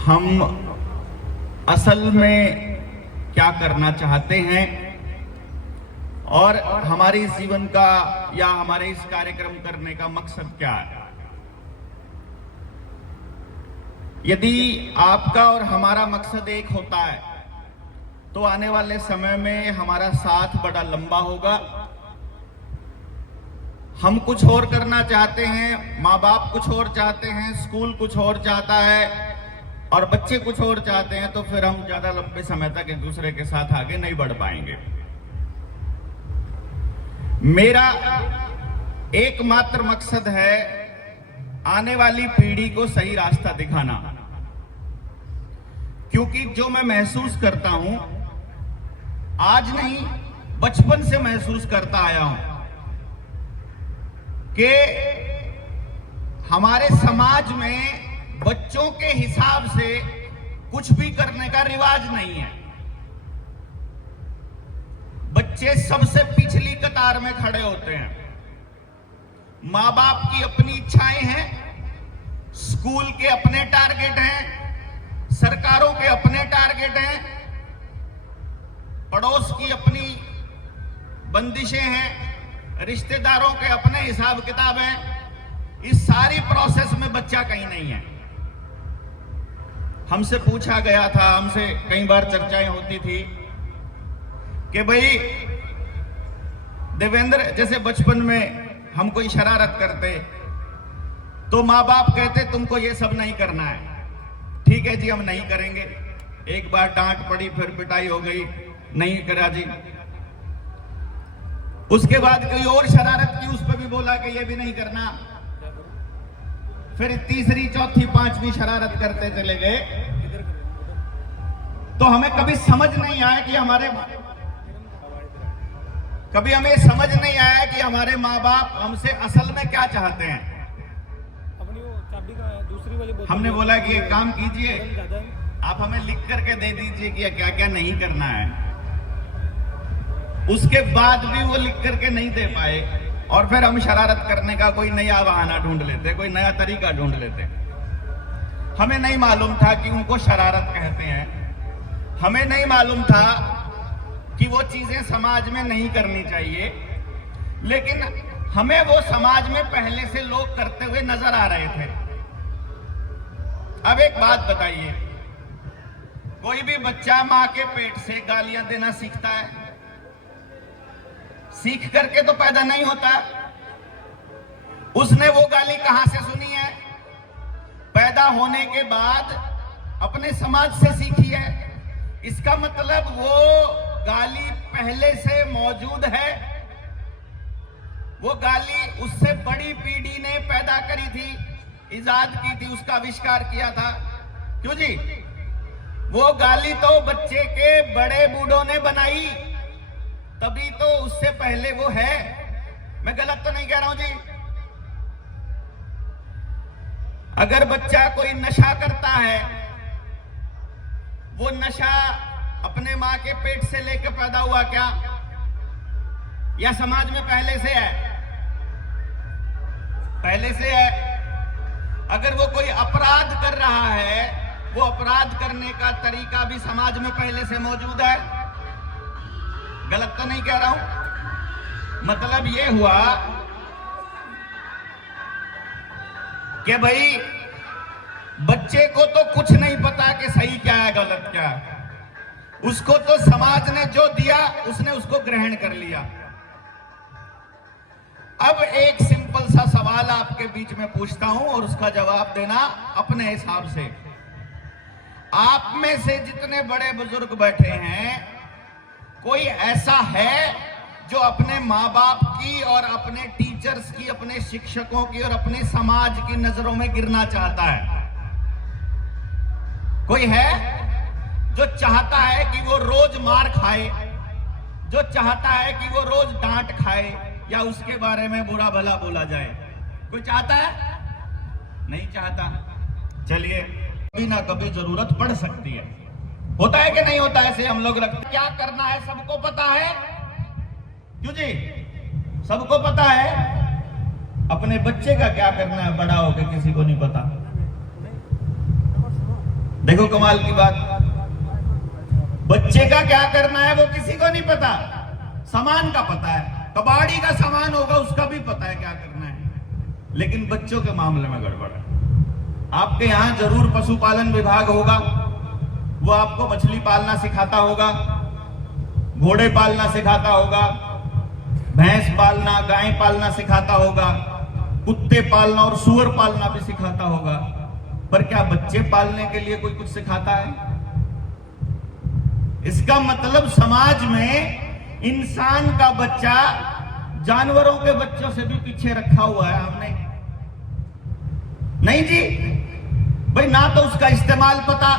हम असल में क्या करना चाहते हैं और हमारे इस जीवन का या हमारे इस कार्यक्रम करने का मकसद क्या है। यदि आपका और हमारा मकसद एक होता है तो आने वाले समय में हमारा साथ बड़ा लंबा होगा। हम कुछ और करना चाहते हैं, माँ बाप कुछ और चाहते हैं, स्कूल कुछ और चाहता है और बच्चे कुछ और चाहते हैं, तो फिर हम ज्यादा लंबे समय तक एक दूसरे के साथ आगे नहीं बढ़ पाएंगे। मेरा एकमात्र मकसद है आने वाली पीढ़ी को सही रास्ता दिखाना, क्योंकि जो मैं महसूस करता हूं, आज नहीं बचपन से महसूस करता आया हूं कि हमारे समाज में बच्चों के हिसाब से कुछ भी करने का रिवाज नहीं है। बच्चे सबसे पिछली कतार में खड़े होते हैं। माँ बाप की अपनी इच्छाएं हैं, स्कूल के अपने टारगेट हैं, सरकारों के अपने टारगेट हैं, पड़ोस की अपनी बंदिशें हैं, रिश्तेदारों के अपने हिसाब किताब हैं। इस सारी प्रोसेस में बच्चा कहीं नहीं है। हमसे पूछा गया था, हमसे कई बार चर्चाएं होती थी कि भाई देवेंद्र, जैसे बचपन में हम कोई शरारत करते तो माँ बाप कहते तुमको ये सब नहीं करना है। ठीक है जी, हम नहीं करेंगे। एक बार डांट पड़ी, फिर पिटाई हो गई, नहीं करा जी। उसके बाद कोई और शरारत की, उस पर भी बोला कि ये भी नहीं करना। फिर तीसरी, चौथी, पांचवी शरारत करते चले गए तो हमें कभी समझ नहीं आया कि हमारे माँ बाप हमसे असल में क्या चाहते हैं। हमने बोला कि एक काम कीजिए, आप हमें लिख करके दे दीजिए कि क्या क्या नहीं करना है। उसके बाद भी वो लिख करके नहीं दे पाए और फिर हम शरारत करने का कोई नया बहाना ढूंढ लेते, कोई नया तरीका ढूंढ लेते। हमें नहीं मालूम था कि उनको शरारत कहते हैं। हमें नहीं मालूम था कि वो चीजें समाज में नहीं करनी चाहिए, लेकिन हमें वो समाज में पहले से लोग करते हुए नजर आ रहे थे। अब एक बात बताइए, कोई भी बच्चा मां के पेट से गालियां देना सीखता है? सीख करके तो पैदा नहीं होता। उसने वो गाली कहां से सुनी है? पैदा होने के बाद अपने समाज से सीखी है। इसका मतलब वो गाली पहले से मौजूद है। वो गाली उससे बड़ी पीढ़ी ने पैदा करी थी, इजाद की थी, उसका आविष्कार किया था। क्यों जी? वो गाली तो बच्चे के बड़े बूढ़ों ने बनाई, तभी तो उससे पहले वो है। मैं गलत तो नहीं कह रहा हूं जी? अगर बच्चा कोई नशा करता है, वो नशा अपने मां के पेट से लेकर पैदा हुआ क्या, या समाज में पहले से है? पहले से है। अगर वो कोई अपराध कर रहा है, वो अपराध करने का तरीका भी समाज में पहले से मौजूद है। गलत तो नहीं कह रहा हूं? मतलब ये हुआ कि भाई बच्चे को तो कुछ नहीं पता कि सही क्या है, गलत क्या है। उसको तो समाज ने जो दिया उसने उसको ग्रहण कर लिया। अब एक सिंपल सा सवाल आपके बीच में पूछता हूं और उसका जवाब देना अपने हिसाब से। आप में से जितने बड़े बुजुर्ग बैठे हैं, कोई ऐसा है जो अपने माँ बाप की और अपने टीचर्स की, अपने शिक्षकों की और अपने समाज की नजरों में गिरना चाहता है? कोई है जो चाहता है कि वो रोज मार खाए, जो चाहता है कि वो रोज डांट खाए या उसके बारे में बुरा भला बोला जाए? कोई चाहता है? नहीं चाहता। चलिए, कभी ना कभी जरूरत पड़ सकती है। होता है कि नहीं होता? ऐसे हम लोग रखते। क्या करना है सबको पता है। क्यों जी? सबको पता है। अपने बच्चे का क्या करना है बड़ा होकर किसी को नहीं पता। देखो कमाल की बात, बच्चे का क्या करना है वो किसी को नहीं पता, सामान का पता है, कबाड़ी का सामान होगा उसका भी पता है क्या करना है, लेकिन बच्चों के मामले में गड़बड़ है। आपके यहां जरूर पशुपालन विभाग होगा, वो आपको मछली पालना सिखाता होगा, घोड़े पालना सिखाता होगा, भैंस पालना, गाय पालना सिखाता होगा, कुत्ते पालना और सूअर पालना भी सिखाता होगा, पर क्या बच्चे पालने के लिए कोई कुछ सिखाता है? इसका मतलब समाज में इंसान का बच्चा जानवरों के बच्चों से भी पीछे रखा हुआ है हमने। नहीं जी भाई, ना तो उसका इस्तेमाल पता,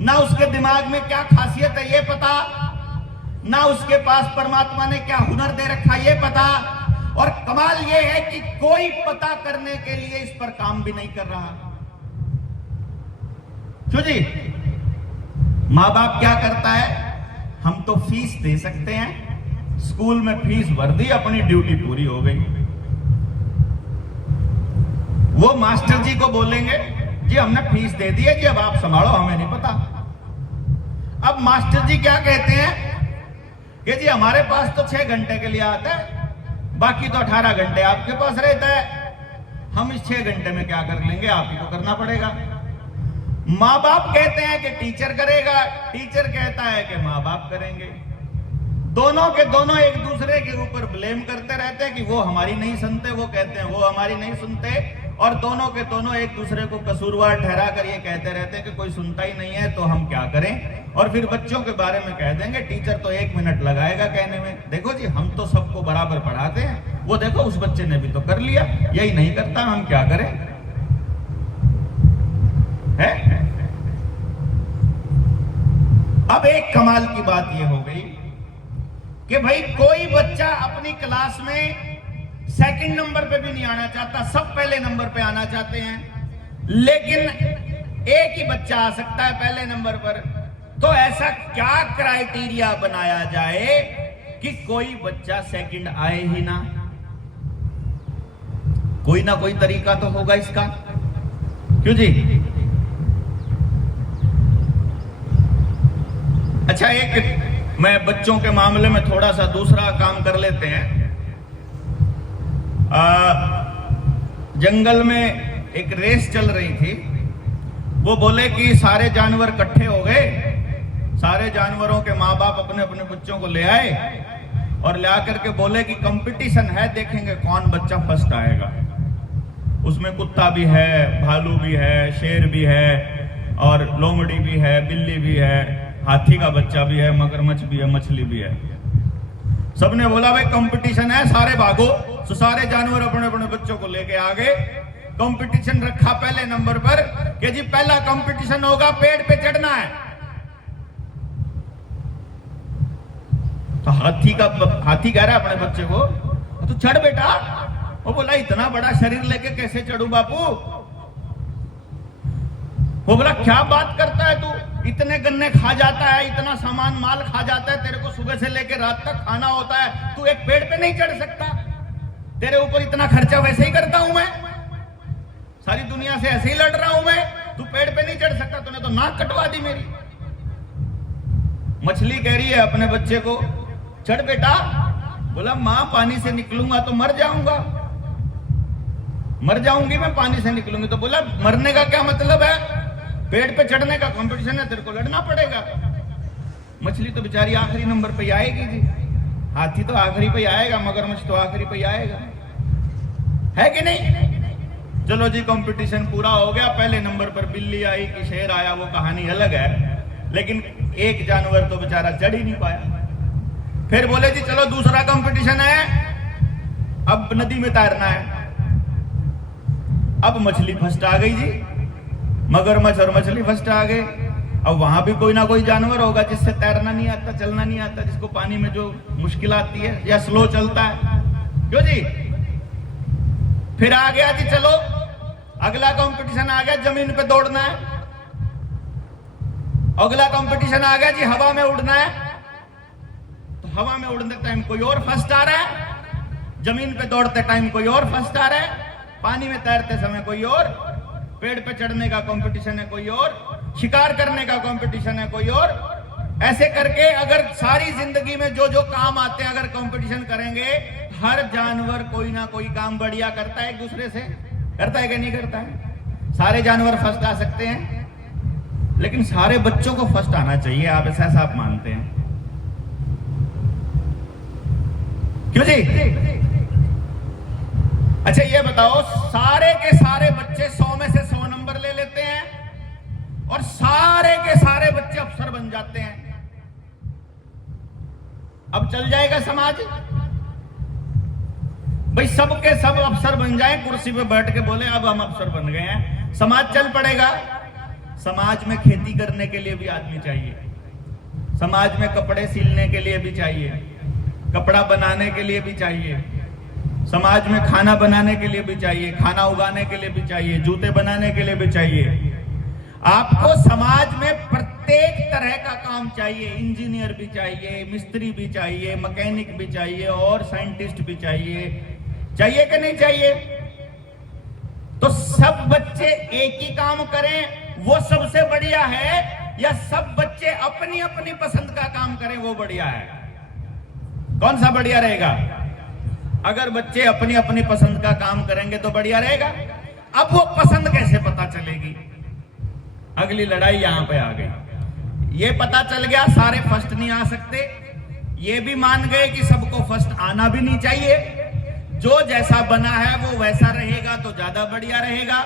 ना उसके दिमाग में क्या खासियत है ये पता, ना उसके पास परमात्मा ने क्या हुनर दे रखा ये पता, और कमाल ये है कि कोई पता करने के लिए इस पर काम भी नहीं कर रहा। क्यों जी? माँ बाप क्या करता है, हम तो फीस दे सकते हैं, स्कूल में फीस भर दी, अपनी ड्यूटी पूरी हो गई। वो मास्टर जी को बोलेंगे जी हमने फीस दे दी है जी, अब आप संभालो, हमें नहीं पता। अब मास्टर जी क्या कहते हैं कि जी हमारे पास तो 6 घंटे के लिए आता है, बाकी तो 18 घंटे आपके पास रहता है, हम इस 6 घंटे में क्या कर लेंगे, आप ही को करना पड़ेगा। माँ बाप कहते हैं कि टीचर करेगा, टीचर कहता है कि माँ बाप करेंगे। दोनों के दोनों एक दूसरे के ऊपर ब्लेम करते रहते हैं कि वो हमारी नहीं सुनते, वो कहते हैं वो हमारी नहीं सुनते, और दोनों के दोनों एक दूसरे को कसूरवार ठहरा कर ये कहते रहते हैं कि कोई सुनता ही नहीं है तो हम क्या करें। और फिर बच्चों के बारे में कह देंगे टीचर तो 1 मिनट लगाएगा कहने में, देखो जी हम तो सबको बराबर पढ़ाते हैं, वो देखो उस बच्चे ने भी तो कर लिया, यही नहीं करता, हम क्या करें। है? अब एक कमाल की बात यह हो गई कि भाई कोई बच्चा अपनी क्लास में सेकंड नंबर पे भी नहीं आना चाहता, सब पहले नंबर पे आना चाहते हैं, लेकिन एक ही बच्चा आ सकता है पहले नंबर पर। तो ऐसा क्या क्राइटेरिया बनाया जाए कि कोई बच्चा सेकंड आए ही ना? कोई ना कोई तरीका तो होगा इसका। क्यों जी? अच्छा, एक मैं बच्चों के मामले में थोड़ा सा दूसरा काम कर लेते हैं। जंगल में एक रेस चल रही थी, वो बोले कि सारे जानवर इकट्ठे हो गए, सारे जानवरों के माँ बाप अपने अपने बच्चों को ले आए और ले आकर के बोले कि कंपटीशन है, देखेंगे कौन बच्चा फर्स्ट आएगा। उसमें कुत्ता भी है, भालू भी है, शेर भी है, और लोमड़ी भी है, बिल्ली भी है, हाथी का बच्चा भी है, मगरमच्छ भी है, मछली भी है। सबने बोला भाई कंपटीशन है, सारे भागो। तो सारे जानवर अपने अपने बच्चों को लेके आ गए। कंपटीशन रखा पहले नंबर पर कि जी पहला कंपटीशन होगा पेड़ पे चढ़ना है। तो हाथी कह रहा है अपने बच्चे को, तो चढ़ बेटा। वो बोला इतना बड़ा शरीर लेके कैसे चढ़ू बापू? वो बोला क्या बात करता है तू, इतने गन्ने खा जाता है, इतना सामान माल खा जाता है, तेरे को सुबह से लेकर रात तक खाना होता है, तू एक पेड़ पे नहीं चढ़ सकता? तेरे ऊपर इतना खर्चा वैसे ही करता हूं मैं, सारी दुनिया से ऐसे ही लड़ रहा हूं मैं, तू पेड़ पे नहीं चढ़ सकता? तूने तो नाक कटवा दी मेरी। मछली कह रही है अपने बच्चे को, चढ़ बेटा। बोला मां पानी से निकलूंगा तो मर जाऊंगा, मर जाऊंगी मैं पानी से निकलूंगी। तो बोला मरने का क्या मतलब है, पेड़ पे चढ़ने का कंपटीशन है, तेरे को लड़ना पड़ेगा। मछली तो बेचारी आखिरी नंबर पे आएगी जी, हाथी तो आखिरी पे आएगा, मगरमच्छ तो आखिरी पे आएगा, है कि नहीं? चलो जी कंपटीशन पूरा हो गया, पहले नंबर पर बिल्ली आई कि शेर आया, वो कहानी अलग है, लेकिन एक जानवर तो बेचारा चढ़ ही नहीं पाया। फिर बोले जी चलो दूसरा कंपटीशन है, अब नदी में तैरना है। अब मछली फर्स्ट आ गई जी, मगरमच्छ और मछली फर्स्ट आ गए। अब वहां भी कोई ना कोई जानवर होगा जिससे तैरना नहीं आता, चलना नहीं आता, जिसको पानी में जो मुश्किल आती है या स्लो चलता है। क्यों जी? फिर आ गया जी चलो अगला कंपटीशन आ गया, जमीन पे दौड़ना है। अगला कंपटीशन आ गया जी हवा में उड़ना है। तो हवा में उड़ने टाइम कोई और फर्स्ट आ रहा है, जमीन पे दौड़ते टाइम कोई और फर्स्ट आ रहा है, पानी में तैरते समय कोई और, पेड़ पे चढ़ने का कंपटीशन है कोई और। शिकार करने का कंपटीशन है, कोई और। ऐसे करके अगर सारी जिंदगी में जो जो काम आते हैं अगर कंपटीशन करेंगे, हर जानवर कोई ना कोई काम बढ़िया करता है एक दूसरे से। करता है कि नहीं करता है? सारे जानवर फर्स्ट आ सकते हैं, लेकिन सारे बच्चों को फर्स्ट आना चाहिए। आप ऐसा आप मानते हैं? क्यों जी? अच्छा ये बताओ, सारे के सारे बच्चे 100 में से 100 नंबर ले लेते हैं और सारे के सारे बच्चे अफसर बन जाते हैं, अब चल जाएगा समाज? भाई सबके सब अफसर बन जाएं, कुर्सी पे बैठ के बोले अब हम अफसर बन गए हैं, समाज चल पड़ेगा? समाज में खेती करने के लिए भी आदमी चाहिए, समाज में कपड़े सिलने के लिए भी चाहिए, कपड़ा बनाने के लिए भी चाहिए, समाज में खाना बनाने के लिए भी चाहिए, खाना उगाने के लिए भी चाहिए, जूते बनाने के लिए भी चाहिए। आपको समाज में प्रत्येक तरह का काम चाहिए। इंजीनियर भी चाहिए, मिस्त्री भी चाहिए, मैकेनिक भी चाहिए और साइंटिस्ट भी चाहिए। चाहिए कि नहीं चाहिए? तो सब बच्चे एक ही काम करें वो सबसे बढ़िया है, या सब बच्चे अपनी अपनी पसंद का काम करें वो बढ़िया है? कौन सा बढ़िया रहेगा? अगर बच्चे अपनी अपनी पसंद का काम करेंगे तो बढ़िया रहेगा। अब वो पसंद कैसे पता चलेगी? अगली लड़ाई यहां पे आ गई। ये पता चल गया सारे फर्स्ट नहीं आ सकते, ये भी मान गए कि सबको फर्स्ट आना भी नहीं चाहिए, जो जैसा बना है वो वैसा रहेगा तो ज्यादा बढ़िया रहेगा।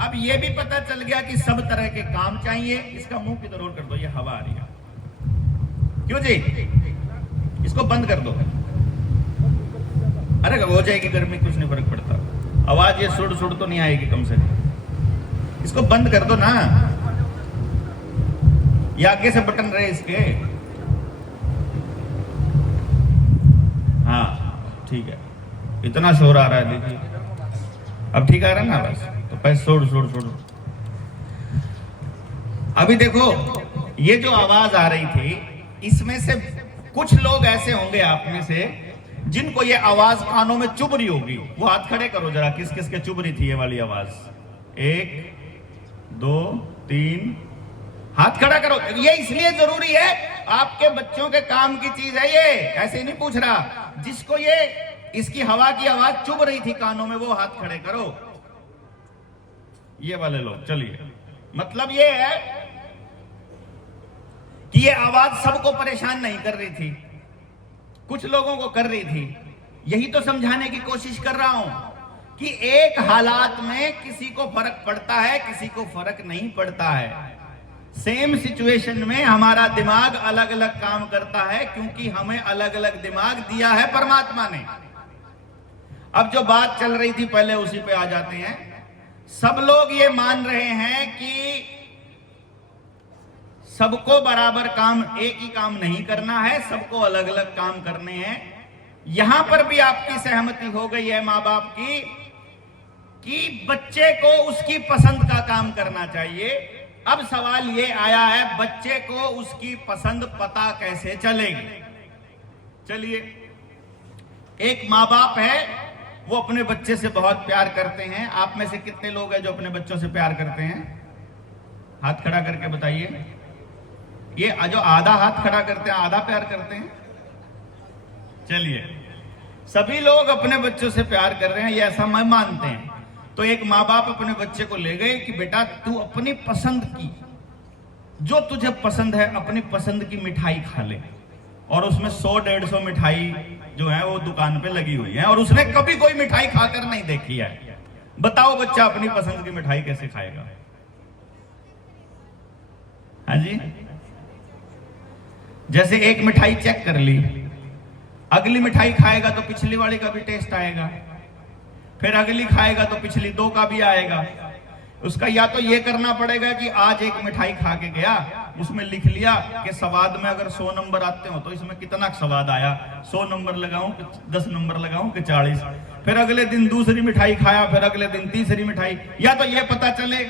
अब ये भी पता चल गया कि सब तरह के काम चाहिए। इसका मुंह किधर रोल कर दो, ये हवा आ रही है। क्यों जी? इसको बंद कर दो। अरे हो जाएगी गर्मी, कुछ नहीं फर्क पड़ता। आवाज ये सुड़ सुड़ तो नहीं आएगी कम से कम। इसको बंद कर दो ना, ये आगे से बटन रहे इसके। हाँ ठीक है, इतना शोर आ रहा है, देखिए अब ठीक आ रहा है ना? बस तो पहले शोर शोर शोर। अभी देखो ये जो आवाज आ रही थी, इसमें से कुछ लोग ऐसे होंगे आप में से जिनको ये आवाज कानों में चुभ रही होगी। वो हाथ खड़े करो जरा, किस किस के चुभ रही थी ये वाली आवाज? 1 2 3 हाथ खड़ा करो। ये इसलिए जरूरी है, आपके बच्चों के काम की चीज है ये, ऐसे नहीं पूछ रहा। जिसको ये इसकी हवा की आवाज चुभ रही थी कानों में, वो हाथ खड़े करो। ये वाले लोग, चलिए। मतलब ये है कि ये आवाज सबको परेशान नहीं कर रही थी, कुछ लोगों को कर रही थी। यही तो समझाने की कोशिश कर रहा हूं कि एक हालात में किसी को फर्क पड़ता है, किसी को फर्क नहीं पड़ता है। सेम सिचुएशन में हमारा दिमाग अलग अलग काम करता है, क्योंकि हमें अलग अलग दिमाग दिया है परमात्मा ने। अब जो बात चल रही थी पहले, उसी पे आ जाते हैं। सब लोग ये मान रहे हैं कि सबको बराबर काम, एक ही काम नहीं करना है, सबको अलग अलग काम करने हैं। यहां पर भी आपकी सहमति हो गई है मां बाप की कि बच्चे को उसकी पसंद का काम करना चाहिए। अब सवाल ये आया है, बच्चे को उसकी पसंद पता कैसे चलेगी? चलिए, एक माँ बाप है, वो अपने बच्चे से बहुत प्यार करते हैं। आप में से कितने लोग हैं जो अपने बच्चों से प्यार करते हैं? हाथ खड़ा करके बताइए। ये जो आधा हाथ खड़ा करते हैं, आधा प्यार करते हैं? चलिए, सभी लोग अपने बच्चों से प्यार कर रहे हैं, ये ऐसा मैं मानते हैं। तो एक माँ बाप अपने बच्चे को ले गए कि बेटा तू अपनी पसंद की, जो तुझे पसंद है, अपनी पसंद की मिठाई खा ले। और उसमें 100-150 मिठाई जो है वो दुकान पे लगी हुई है, और उसने कभी कोई मिठाई खाकर नहीं देखी है। बताओ बच्चा अपनी पसंद की मिठाई कैसे खाएगा? हाँ जी, जैसे एक मिठाई चेक कर ली, अगली मिठाई खाएगा तो पिछली वाली का भी टेस्ट आएगा, फिर अगली खाएगा तो पिछली 2 का भी आएगा। उसका या तो ये करना पड़ेगा कि आज एक मिठाई खा के गया, उसमें लिख लिया कि स्वाद में अगर 100 नंबर आते हो तो इसमें कितना स्वाद आया, 100 नंबर लगाऊं कि 10 नंबर लगाऊं कि 40। फिर अगले दिन दूसरी मिठाई खाया, फिर अगले दिन तीसरी मिठाई। या तो ये पता चले,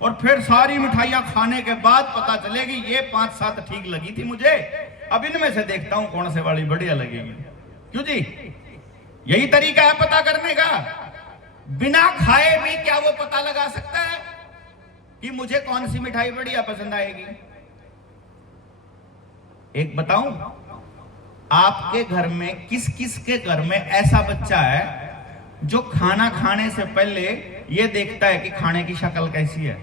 और फिर सारी मिठाइयां खाने के बाद पता चलेगी ये 5-7 ठीक लगी थी मुझे, अब इनमें से देखता हूं कौन से वाली बढ़िया लगेगी। क्यों जी? यही तरीका है पता करने का। बिना खाए भी क्या वो पता लगा सकता है? कि मुझे कौन सी मिठाई बढ़िया पसंद आएगी। एक बताऊं, आपके घर में किस किस के घर में ऐसा बच्चा है जो खाना खाने से पहले यह देखता है कि खाने की शक्ल कैसी है?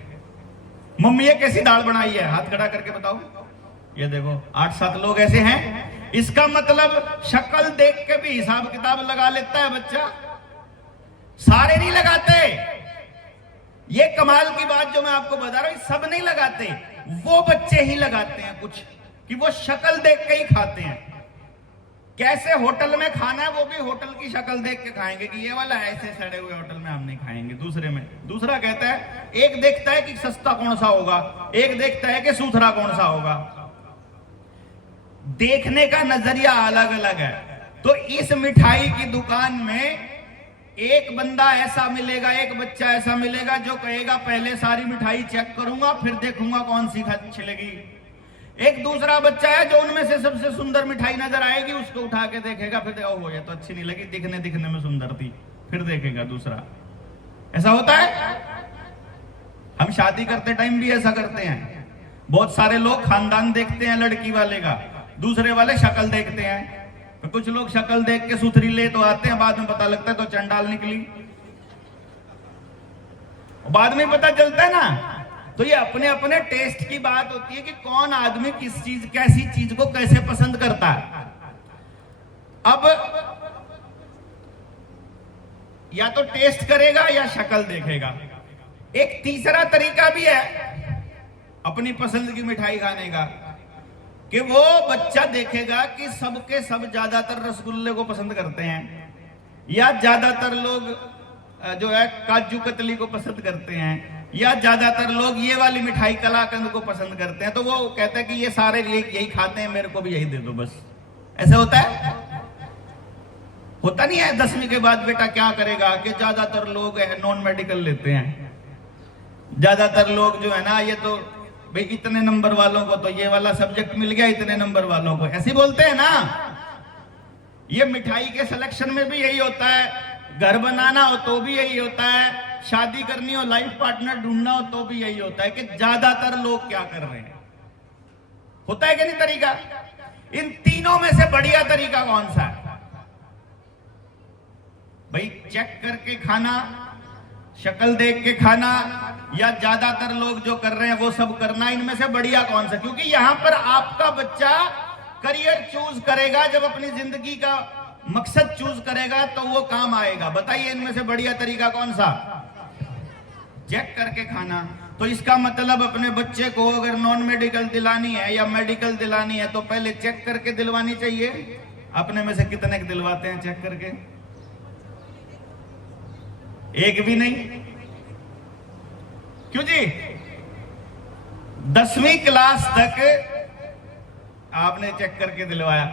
मम्मी ये कैसी दाल बनाई है, हाथ खड़ा करके बताओ। ये देखो 8-7 लोग ऐसे हैं। इसका मतलब शक्ल देख के भी हिसाब किताब लगा लेता है बच्चा। सारे नहीं लगाते। ये कमाल की बात जो मैं आपको बता रहा हूं, सब नहीं लगाते, वो बच्चे ही लगाते हैं कुछ, कि वो शक्ल देख के ही खाते हैं। कैसे होटल में खाना है वो भी होटल की शक्ल देख के खाएंगे कि ये वाला ऐसे सड़े हुए होटल में हम नहीं खाएंगे। दूसरा कहता है, एक देखता है कि सस्ता कौन सा होगा, एक देखता है कि सूथरा कौन सा होगा। देखने का नजरिया अलग अलग है। तो इस मिठाई की दुकान में एक बंदा ऐसा मिलेगा, एक बच्चा ऐसा मिलेगा जो कहेगा पहले सारी मिठाई चेक करूंगा फिर देखूंगा कौन सी अच्छी लगी। एक दूसरा बच्चा है जो उनमें से सबसे सुंदर मिठाई नजर आएगी उसको उठा के देखेगा, फिर ओहो ये तो अच्छी नहीं लगी, दिखने में सुंदर थी, फिर देखेगा दूसरा। ऐसा होता है। हम शादी करते टाइम भी ऐसा करते हैं। बहुत सारे लोग खानदान देखते हैं लड़की वाले का, दूसरे वाले शक्ल देखते हैं। तो कुछ लोग शक्ल देख के सुथरी ले तो आते हैं, बाद में पता लगता है तो चंडाल निकली, बाद में पता चलता है ना। तो ये अपने अपने टेस्ट की बात होती है कि कौन आदमी किस चीज, कैसी चीज को कैसे पसंद करता है। अब या तो टेस्ट करेगा या शक्ल देखेगा। एक तीसरा तरीका भी है अपनी पसंद की मिठाई खाने का, कि वो बच्चा देखेगा कि सबके सब ज्यादातर रसगुल्ले को पसंद करते हैं, या ज्यादातर लोग जो है काजू कतली को पसंद करते हैं, या ज्यादातर लोग ये वाली मिठाई कलाकंद को पसंद करते हैं। तो वो कहता है कि ये सारे यही खाते हैं, मेरे को भी यही दे दो बस। ऐसा होता है? होता नहीं है? 10वीं के बाद बेटा क्या करेगा कि ज्यादातर लोग नॉन मेडिकल लेते हैं, ज्यादातर लोग जो है ना, ये तो भाई इतने नंबर वालों को तो ये वाला सब्जेक्ट मिल गया, इतने नंबर वालों को, ऐसे बोलते हैं ना। ये मिठाई के सिलेक्शन में भी यही होता है, घर बनाना हो तो भी यही होता है, शादी करनी हो, लाइफ पार्टनर ढूंढना हो तो भी यही होता है कि ज्यादातर लोग क्या कर रहे हैं। होता है कि नहीं तरीका? इन तीनों में से बढ़िया तरीका कौन सा है भाई? चेक करके खाना, शक्ल देख के खाना, या ज्यादातर लोग जो कर रहे हैं वो सब करना, इनमें से बढ़िया कौन सा? क्योंकि यहां पर आपका बच्चा करियर चूज करेगा, जब अपनी जिंदगी का मकसद चूज करेगा तो वो काम आएगा। बताइए इनमें से बढ़िया तरीका कौन सा? चेक करके खाना। तो इसका मतलब अपने बच्चे को अगर नॉन मेडिकल दिलानी है या मेडिकल दिलानी है तो पहले चेक करके दिलवानी चाहिए। अपने में से कितने दिलवाते हैं चेक करके? एक भी नहीं। क्यों जी? 10वीं क्लास तक आपने चेक करके दिलवाया।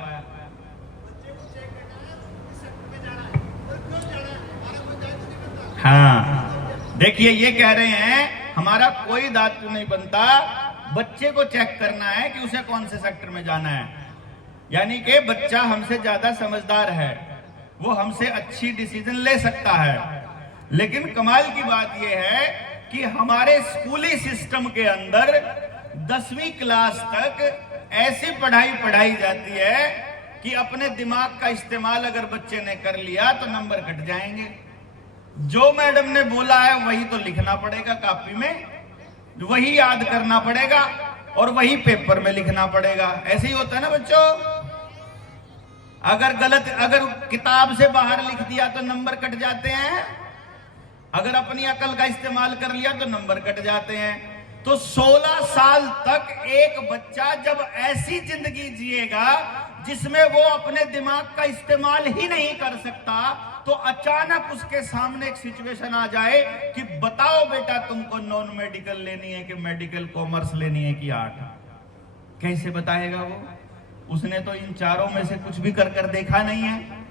हाँ, देखिए ये कह रहे हैं हमारा कोई दायित्व नहीं बनता, बच्चे को चेक करना है कि उसे कौन से सेक्टर में जाना है। यानी कि बच्चा हमसे ज्यादा समझदार है, वो हमसे अच्छी डिसीजन ले सकता है। लेकिन कमाल की बात यह है कि हमारे स्कूली सिस्टम के अंदर 10वीं क्लास तक ऐसी पढ़ाई पढ़ाई जाती है कि अपने दिमाग का इस्तेमाल अगर बच्चे ने कर लिया तो नंबर कट जाएंगे। जो मैडम ने बोला है वही तो लिखना पड़ेगा कॉपी में, वही याद करना पड़ेगा और वही पेपर में लिखना पड़ेगा। ऐसे ही होता है ना बच्चों। अगर किताब से बाहर लिख दिया तो नंबर कट जाते हैं, अगर अपनी अकल का इस्तेमाल कर लिया तो नंबर कट जाते हैं। तो 16 साल तक एक बच्चा जब ऐसी जिंदगी जिएगा जिसमें वो अपने दिमाग का इस्तेमाल ही नहीं कर सकता, तो अचानक उसके सामने एक सिचुएशन आ जाए कि बताओ बेटा तुमको नॉन मेडिकल लेनी है कि मेडिकल कॉमर्स लेनी है कि आर्ट, कैसे बताएगा वो? उसने तो इन चारों में से कुछ भी कर देखा नहीं है।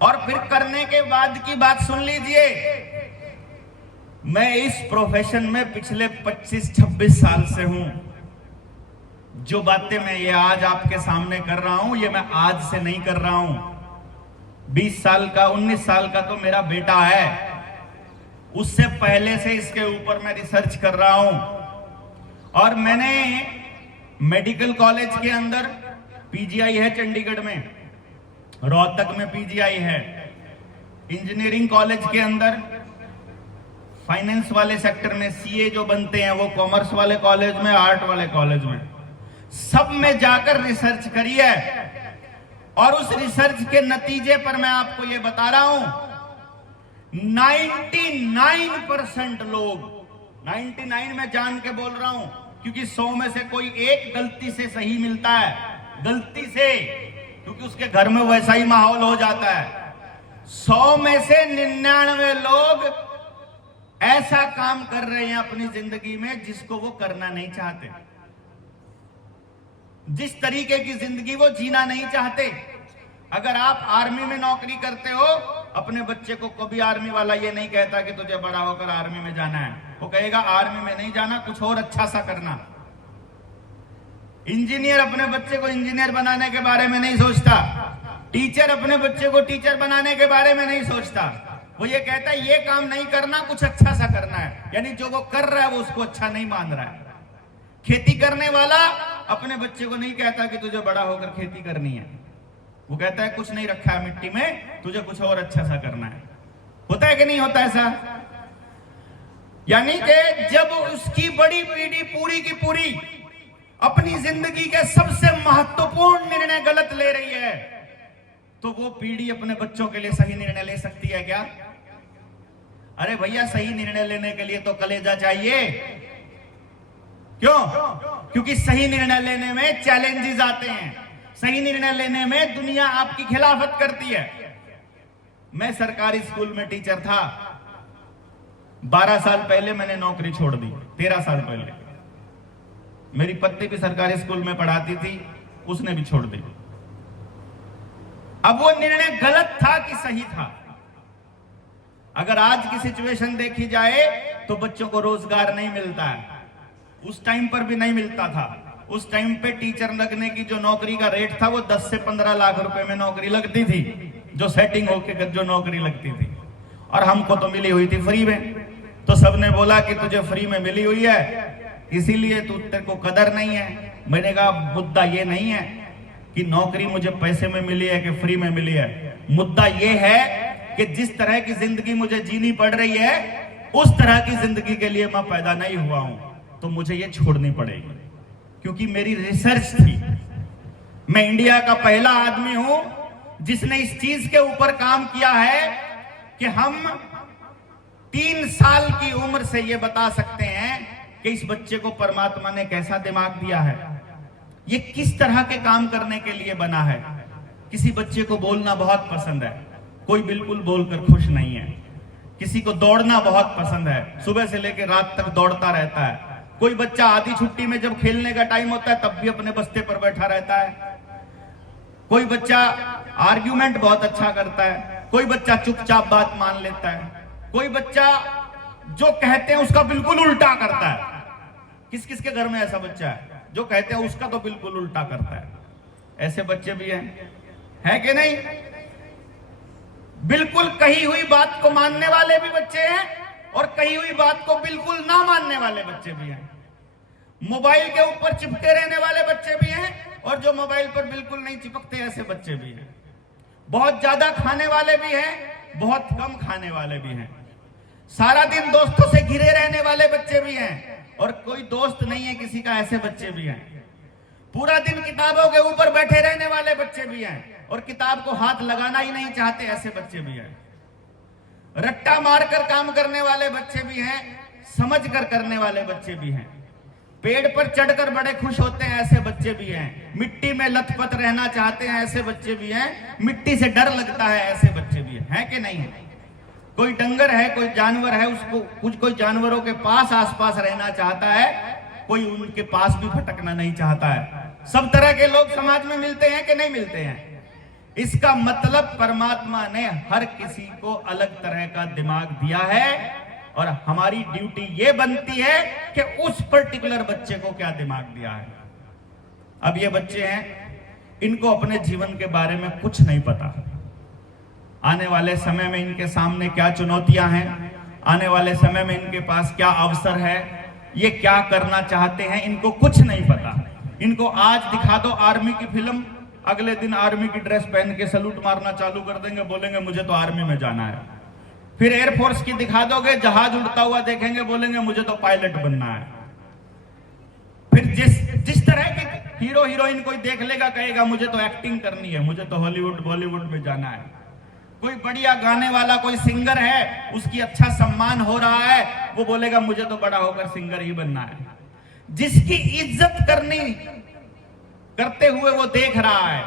और फिर करने के बाद की बात सुन लीजिए, मैं इस प्रोफेशन में पिछले 25-26 साल से हूं। जो बातें मैं ये आज आपके सामने कर रहा हूं, ये मैं आज से नहीं कर रहा हूं। 20 साल का 19 साल का तो मेरा बेटा है, उससे पहले से इसके ऊपर मैं रिसर्च कर रहा हूं। और मैंने मेडिकल कॉलेज के अंदर पीजीआई है चंडीगढ़ में, रोहतक में पीजीआई है, इंजीनियरिंग कॉलेज के अंदर फाइनेंस वाले सेक्टर में सीए जो बनते हैं वो कॉमर्स वाले कॉलेज में, आर्ट वाले कॉलेज में, सब में जाकर रिसर्च करी है। और उस रिसर्च के नतीजे पर मैं आपको ये बता रहा हूं, 99% लोग, 99 में जान के बोल रहा हूं क्योंकि 100 में से कोई एक गलती से सही मिलता है, गलती से, क्योंकि उसके घर में वैसा ही माहौल हो जाता है। 100 में से 99 लोग ऐसा काम कर रहे हैं अपनी जिंदगी में जिसको वो करना नहीं चाहते, जिस तरीके की जिंदगी वो जीना नहीं चाहते। अगर आप आर्मी में नौकरी करते हो, अपने बच्चे को कभी आर्मी वाला ये नहीं कहता कि तुझे बड़ा होकर आर्मी में जाना है, वो कहेगा आर्मी में नहीं जाना, कुछ और अच्छा सा करना। इंजीनियर अपने बच्चे को इंजीनियर बनाने के बारे में नहीं सोचता, टीचर अपने बच्चे को टीचर बनाने के बारे में नहीं सोचता, वो ये कहता है ये काम नहीं करना, कुछ अच्छा सा करना है, यानी जो वो कर रहा है वो उसको अच्छा नहीं मान रहा है। खेती करने वाला अपने बच्चे को नहीं कहता कि तुझे बड़ा होकर खेती करनी है, वो कहता है कुछ नहीं रखा है मिट्टी में, तुझे कुछ और अच्छा सा करना है। होता है कि नहीं होता ऐसा? यानी कि जब उसकी बड़ी पीढ़ी पूरी की पूरी अपनी जिंदगी के सबसे महत्वपूर्ण निर्णय गलत ले रही है, तो वो पीढ़ी अपने बच्चों के लिए सही निर्णय ले सकती है क्या? अरे भैया, सही निर्णय लेने के लिए तो कलेजा चाहिए। क्यों? क्योंकि सही निर्णय लेने में चैलेंजेस आते हैं, सही निर्णय लेने में दुनिया आपकी खिलाफत करती है। मैं सरकारी स्कूल में टीचर था, 12 साल पहले मैंने नौकरी छोड़ दी, 13 साल पहले। मेरी पत्नी भी सरकारी स्कूल में पढ़ाती थी, उसने भी छोड़ दी। अब वो निर्णय गलत था कि सही था? अगर आज की सिचुएशन देखी जाए तो बच्चों को रोजगार नहीं मिलता है, उस टाइम पर भी नहीं मिलता था। उस टाइम पे टीचर लगने की जो नौकरी का रेट था वो 10 से 15 लाख रुपए में नौकरी लगती थी, जो सेटिंग होके जो नौकरी लगती थी। और हमको तो मिली हुई थी फ्री में, तो सबने बोला कि तुझे फ्री में मिली हुई है इसीलिए तेरे को कदर नहीं है। मैंने कहा मुद्दा ये नहीं है कि नौकरी मुझे पैसे में मिली है कि फ्री में मिली है, मुद्दा ये है कि जिस तरह की जिंदगी मुझे जीनी पड़ रही है उस तरह की जिंदगी के लिए मैं पैदा नहीं हुआ हूं, तो मुझे ये छोड़नी पड़ेगी। क्योंकि मेरी रिसर्च थी, मैं इंडिया का पहला आदमी हूं जिसने इस चीज के ऊपर काम किया है कि हम 3 साल की उम्र से ये बता सकते हैं कि इस बच्चे को परमात्मा ने कैसा दिमाग दिया है, ये किस तरह के काम करने के लिए बना है। किसी बच्चे को बोलना बहुत पसंद है, कोई बिल्कुल बोलकर खुश नहीं है। किसी को दौड़ना बहुत पसंद है, सुबह से लेकर रात तक दौड़ता रहता है। कोई बच्चा आधी छुट्टी में जब खेलने का टाइम होता है तब भी अपने बस्ते पर बैठा रहता है। कोई बच्चा आर्ग्यूमेंट बहुत अच्छा करता है, कोई बच्चा चुपचाप बात मान लेता है, कोई बच्चा जो कहते हैं उसका बिल्कुल उल्टा करता है। किस किस के घर में ऐसा बच्चा है जो कहते हैं उसका तो बिल्कुल उल्टा करता है? ऐसे बच्चे भी हैं, है कि नहीं? बिल्कुल कही हुई बात को मानने वाले भी बच्चे हैं और कही हुई बात को बिल्कुल ना मानने वाले बच्चे भी हैं। मोबाइल के ऊपर चिपके रहने वाले बच्चे भी हैं और जो मोबाइल पर बिल्कुल नहीं चिपकते ऐसे बच्चे भी हैं। बहुत ज्यादा खाने वाले भी हैं, बहुत कम खाने वाले भी हैं। सारा दिन दोस्तों से घिरे रहने वाले बच्चे भी हैं और कोई दोस्त नहीं है किसी का, ऐसे बच्चे भी हैं। पूरा दिन किताबों के ऊपर बैठे रहने वाले बच्चे भी हैं और किताब को हाथ लगाना ही नहीं चाहते, ऐसे बच्चे भी हैं। रट्टा मारकर काम करने वाले बच्चे भी हैं, समझ कर करने वाले बच्चे भी हैं। पेड़ पर चढ़कर बड़े खुश होते हैं, ऐसे बच्चे भी हैं। मिट्टी में लथपथ रहना चाहते हैं, ऐसे बच्चे भी हैं। मिट्टी से डर लगता है, ऐसे बच्चे भी हैं, है कि नहीं है? कोई डंगर है, कोई जानवर है, उसको कोई जानवरों के पास आसपास रहना चाहता है, कोई उनके पास भी भटकना नहीं चाहता है। सब तरह के लोग समाज में मिलते हैं कि नहीं मिलते हैं? इसका मतलब परमात्मा ने हर किसी को अलग तरह का दिमाग दिया है और हमारी ड्यूटी ये बनती है कि उस पर्टिकुलर बच्चे को क्या दिमाग दिया है। अब ये बच्चे हैं, इनको अपने जीवन के बारे में कुछ नहीं पता, आने वाले समय में इनके सामने क्या चुनौतियां हैं, आने वाले समय में इनके पास क्या अवसर है, ये क्या करना चाहते हैं, इनको कुछ नहीं पता। इनको आज दिखा दो आर्मी की फिल्म, अगले दिन आर्मी की ड्रेस पहन के सलूट मारना चालू कर देंगे, बोलेंगे मुझे तो आर्मी में जाना है। फिर एयरफोर्स की दिखा दोगे, जहाज उड़ता हुआ देखेंगे, बोलेंगे मुझे तो पायलट बनना है। फिर जिस तरह के हीरो हीरोइन कोई देख लेगा, कहेगा मुझे तो एक्टिंग करनी है, मुझे तो हॉलीवुड बॉलीवुड में जाना है। कोई बढ़िया गाने वाला कोई सिंगर है, उसकी अच्छा सम्मान हो रहा है, वो बोलेगा मुझे तो बड़ा होकर सिंगर ही बनना है। जिसकी इज्जत करते हुए वो देख रहा है,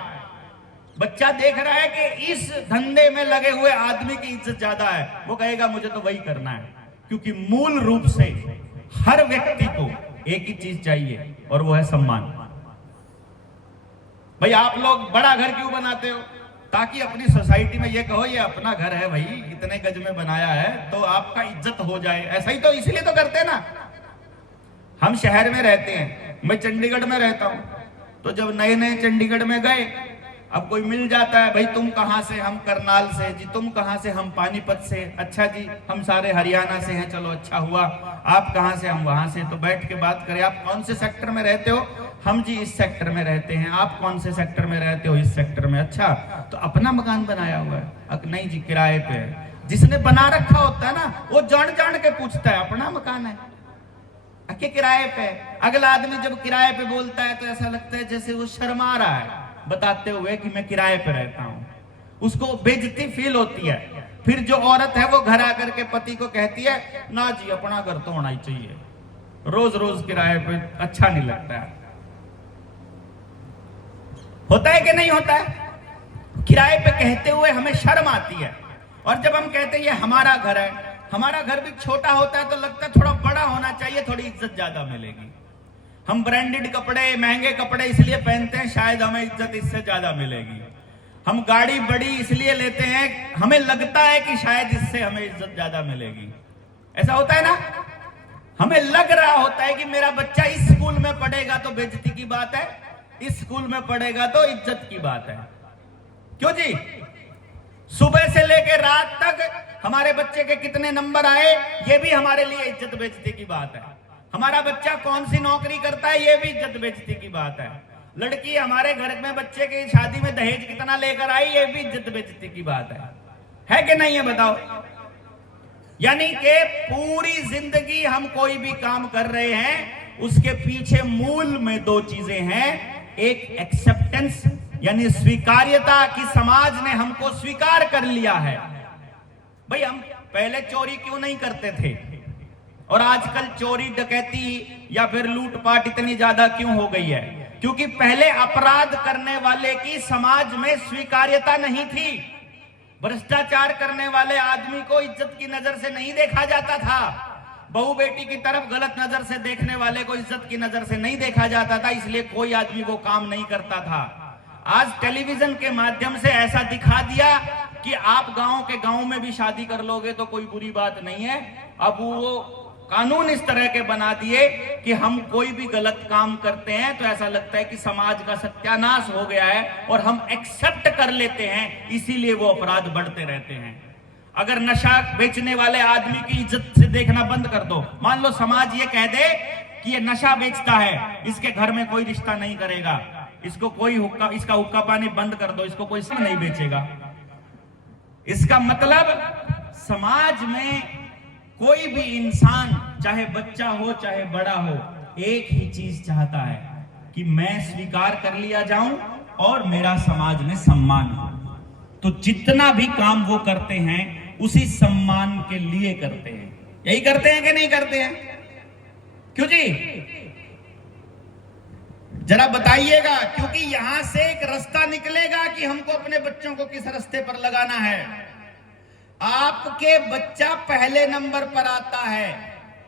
बच्चा देख रहा है कि इस धंधे में लगे हुए आदमी की इज्जत ज्यादा है, वो कहेगा मुझे तो वही करना है। क्योंकि मूल रूप से हर व्यक्ति को एक ही चीज चाहिए, और वो है सम्मान। भाई आप लोग बड़ा घर क्यों बनाते हो? ताकि अपनी सोसाइटी में ये कहो ये अपना घर है भाई, इतने गज में बनाया है, तो आपका इज्जत हो जाए। ऐसा ही तो इसलिए तो करते हैं ना। हम शहर में रहते हैं, मैं चंडीगढ़ में रहता हूं, तो जब नए नए चंडीगढ़ में गए, अब कोई मिल जाता है, भाई तुम कहां से? हम करनाल से। जी तुम कहां से? हम पानीपत से। अच्छा जी हम सारे हरियाणा से हैं, चलो अच्छा हुआ। आप कहां से? हम वहां से। तो बैठ के बात करें, आप कौन से सेक्टर में रहते हो? हम जी इस सेक्टर में रहते हैं। आप कौन से सेक्टर में रहते हो? इस सेक्टर में। अच्छा तो अपना मकान बनाया हुआ है? नहीं जी किराए पे है। जिसने बना रखा होता है ना, वो जान जान के पूछता है अपना मकान है कि किराए पे? अगला आदमी जब किराए पे बोलता है तो ऐसा लगता है जैसे वो शर्मा रहा है बताते हुए कि मैं किराए पे रहता हूं। उसको बेइज्जती फील होती है। फिर जो औरत है वो घर आकर के पति को कहती है, ना जी अपना घर तो होना ही चाहिए, रोज रोज किराए पे अच्छा नहीं लगता है। होता है कि नहीं होता है? किराए पे कहते हुए हमें शर्म आती है। और जब हम कहते हैं ये हमारा घर है, हमारा घर भी छोटा होता है तो लगता है थोड़ा बड़ा होना चाहिए, थोड़ी इज्जत ज्यादा मिलेगी। हम ब्रांडेड कपड़े, महंगे कपड़े इसलिए पहनते हैं, शायद हमें इज्जत इससे ज्यादा मिलेगी। हम गाड़ी बड़ी इसलिए लेते हैं, हमें लगता है कि शायद इससे हमें इज्जत ज्यादा मिलेगी। ऐसा होता है ना? हमें लग रहा होता है कि मेरा बच्चा इस स्कूल में पढ़ेगा तो बेइज्जती की बात है, इस स्कूल में पढ़ेगा तो इज्जत की बात है। क्यों जी? सुबह से लेकर रात तक हमारे बच्चे के कितने नंबर आए, ये भी हमारे लिए इज्जत बेइज्जती की बात है। हमारा बच्चा कौन सी नौकरी करता है, ये भी इज्जत बेइज्जती की बात है। लड़की हमारे घर में बच्चे की शादी में दहेज कितना लेकर आई, ये भी इज्जत बेइज्जती की बात है कि नहीं है? बताओ। यानी कि पूरी जिंदगी हम कोई भी काम कर रहे हैं, उसके पीछे मूल में दो चीजें हैं। एक एक्सेप्टेंस यानी स्वीकार्यता कि समाज ने हमको स्वीकार कर लिया है। भाई हम पहले चोरी क्यों नहीं करते थे, और आजकल चोरी डकैती या फिर लूटपाट इतनी ज्यादा क्यों हो गई है? क्योंकि पहले अपराध करने वाले की समाज में स्वीकार्यता नहीं थी। भ्रष्टाचार करने वाले आदमी को इज्जत की नजर से नहीं देखा जाता था। बहू बेटी की तरफ गलत नजर से देखने वाले को इज्जत की नजर से नहीं देखा जाता था, इसलिए कोई आदमी वो काम नहीं करता था। आज टेलीविजन के माध्यम से ऐसा दिखा दिया कि आप गांव में भी शादी कर लोगे तो कोई बुरी बात नहीं है। अब वो कानून इस तरह के बना दिए कि हम कोई भी गलत काम करते हैं तो ऐसा लगता है कि समाज का सत्यानाश हो गया है, और हम एक्सेप्ट कर लेते हैं, इसीलिए वो अपराध बढ़ते रहते हैं। अगर नशा बेचने वाले आदमी की इज्जत से देखना बंद कर दो, मान लो समाज ये कह दे कि ये नशा बेचता है, इसके घर में कोई रिश्ता नहीं करेगा, इसको कोई इसका हुक्का पानी बंद कर दो, इसको कोई नहीं बेचेगा। इसका मतलब समाज में कोई भी इंसान, चाहे बच्चा हो चाहे बड़ा हो, एक ही चीज चाहता है कि मैं स्वीकार कर लिया जाऊं और मेरा समाज में सम्मान हो। तो जितना भी काम वो करते हैं उसी सम्मान के लिए करते हैं। यही करते हैं कि नहीं करते हैं? क्यों जी? जरा बताइएगा, क्योंकि यहां से एक रास्ता निकलेगा कि हमको अपने बच्चों को किस रास्ते पर लगाना है। आपके बच्चा पहले नंबर पर आता है,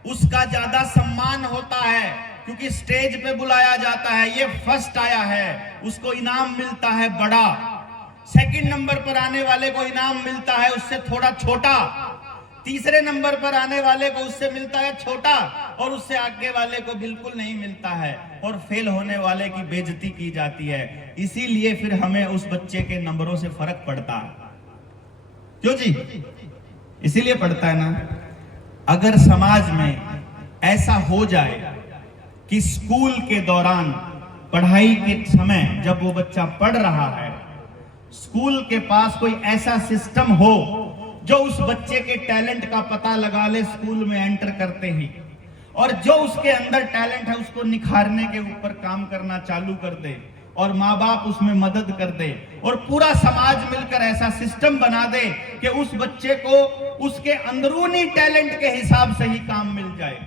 उसका ज्यादा सम्मान होता है, क्योंकि स्टेज पे बुलाया जाता है, ये फर्स्ट आया है, उसको इनाम मिलता है बड़ा। सेकंड नंबर पर आने वाले को इनाम मिलता है उससे थोड़ा छोटा, तीसरे नंबर पर आने वाले को उससे मिलता है छोटा, और उससे आगे वाले को बिल्कुल नहीं मिलता है, और फेल होने वाले की बेइज्जती की जाती है। इसीलिए फिर हमें उस बच्चे के नंबरों से फर्क पड़ता है। क्यों जी? इसीलिए पड़ता है ना। अगर समाज में ऐसा हो जाए कि स्कूल के दौरान पढ़ाई के समय जब वो बच्चा पढ़ रहा है, स्कूल के पास कोई ऐसा सिस्टम हो जो उस बच्चे के टैलेंट का पता लगा ले स्कूल में एंटर करते ही, और जो उसके अंदर टैलेंट है उसको निखारने के ऊपर काम करना चालू कर दे, और माँ बाप उसमें मदद कर दे, और पूरा समाज मिलकर ऐसा सिस्टम बना दे कि उस बच्चे को उसके अंदरूनी टैलेंट के हिसाब से ही काम मिल जाए,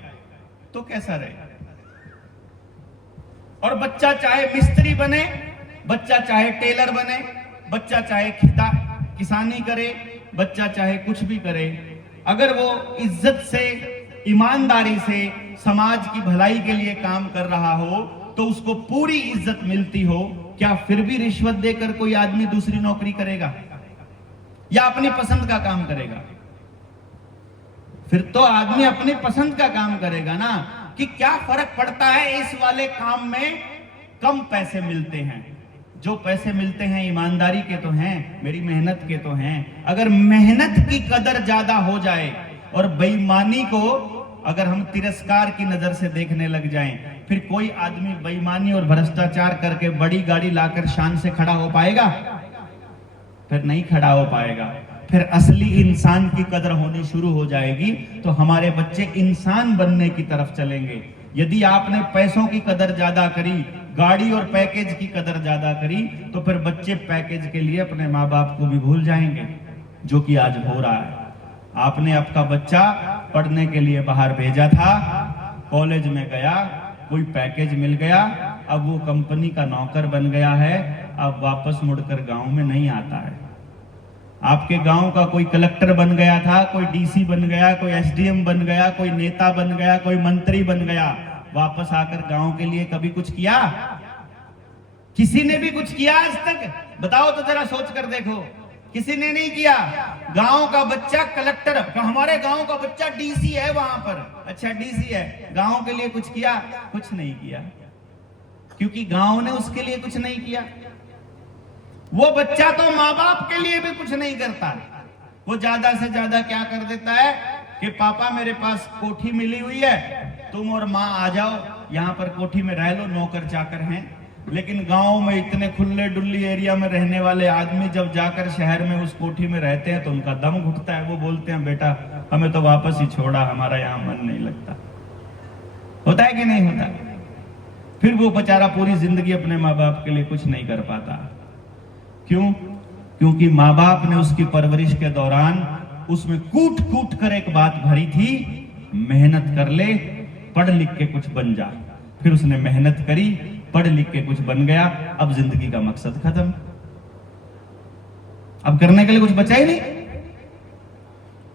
तो कैसा रहेगा? और बच्चा चाहे मिस्त्री बने, बच्चा चाहे टेलर बने, बच्चा चाहे किसानी करे, बच्चा चाहे कुछ भी करे, अगर वो इज्जत से, ईमानदारी से समाज की भलाई के लिए काम कर रहा हो तो उसको पूरी इज्जत मिलती हो, क्या फिर भी रिश्वत देकर कोई आदमी दूसरी नौकरी करेगा या अपनी पसंद का काम करेगा? फिर तो आदमी अपनी पसंद का काम करेगा ना। कि क्या फर्क पड़ता है इस वाले काम में कम पैसे मिलते हैं, जो पैसे मिलते हैं ईमानदारी के तो हैं, मेरी मेहनत के तो हैं। अगर मेहनत की कदर ज्यादा हो जाए और बेईमानी को अगर हम तिरस्कार की नजर से देखने लग जाएं, फिर कोई आदमी बेईमानी और भ्रष्टाचार करके बड़ी गाड़ी लाकर शान से खड़ा हो पाएगा? फिर नहीं खड़ा हो पाएगा। फिर असली इंसान की कदर होनी शुरू हो जाएगी, तो हमारे बच्चे इंसान बनने की तरफ चलेंगे। यदि आपने पैसों की कदर ज्यादा करी, गाड़ी और पैकेज की कदर ज्यादा करी, तो फिर बच्चे पैकेज के लिए अपने माँ बाप को भी भूल जाएंगे, जो कि आज हो रहा है। आपने आपका बच्चा पढ़ने के लिए बाहर भेजा था, कॉलेज में गया, कोई पैकेज मिल गया, अब वो कंपनी का नौकर बन गया है, अब वापस मुड़कर गांव में नहीं आता है। आपके गांव का कोई कलेक्टर बन गया था, कोई डीसी बन गया, कोई एसडीएम बन गया, कोई नेता बन गया, कोई मंत्री बन गया, वापस आकर गांव के लिए कभी कुछ किया? किसी ने भी कुछ किया आज तक? बताओ तो जरा सोच कर देखो, किसी ने नहीं किया। गांव का बच्चा कलेक्टर, हमारे गांव का बच्चा डीसी है वहां पर, अच्छा डीसी है, गांव के लिए कुछ किया? कुछ नहीं किया, क्योंकि गांव ने उसके लिए कुछ नहीं किया। वो बच्चा तो माँ बाप के लिए भी कुछ नहीं करता। वो ज्यादा से ज्यादा क्या कर देता है कि पापा मेरे पास कोठी मिली हुई है, तुम और माँ आ जाओ, यहाँ पर कोठी में रह लो, नौकर चाकर हैं। लेकिन गांव में इतने खुले डुल्ली एरिया में रहने वाले आदमी जब जाकर शहर में उस कोठी में रहते हैं तो उनका दम घुटता है। वो बोलते हैं बेटा हमें तो वापस ही छोड़ा, हमारा यहाँ मन नहीं लगता। होता है कि नहीं होता? फिर वो बेचारा पूरी जिंदगी अपने माँ बाप के लिए कुछ नहीं कर पाता। क्यों? क्योंकि माँ बाप ने उसकी परवरिश के दौरान उसमें कूट कूट कर एक बात भरी थी, मेहनत कर ले, पढ़ लिख के कुछ बन जा। फिर उसने मेहनत करी, पढ़ लिख के कुछ बन गया, अब जिंदगी का मकसद खत्म, अब करने के लिए कुछ बचा ही नहीं।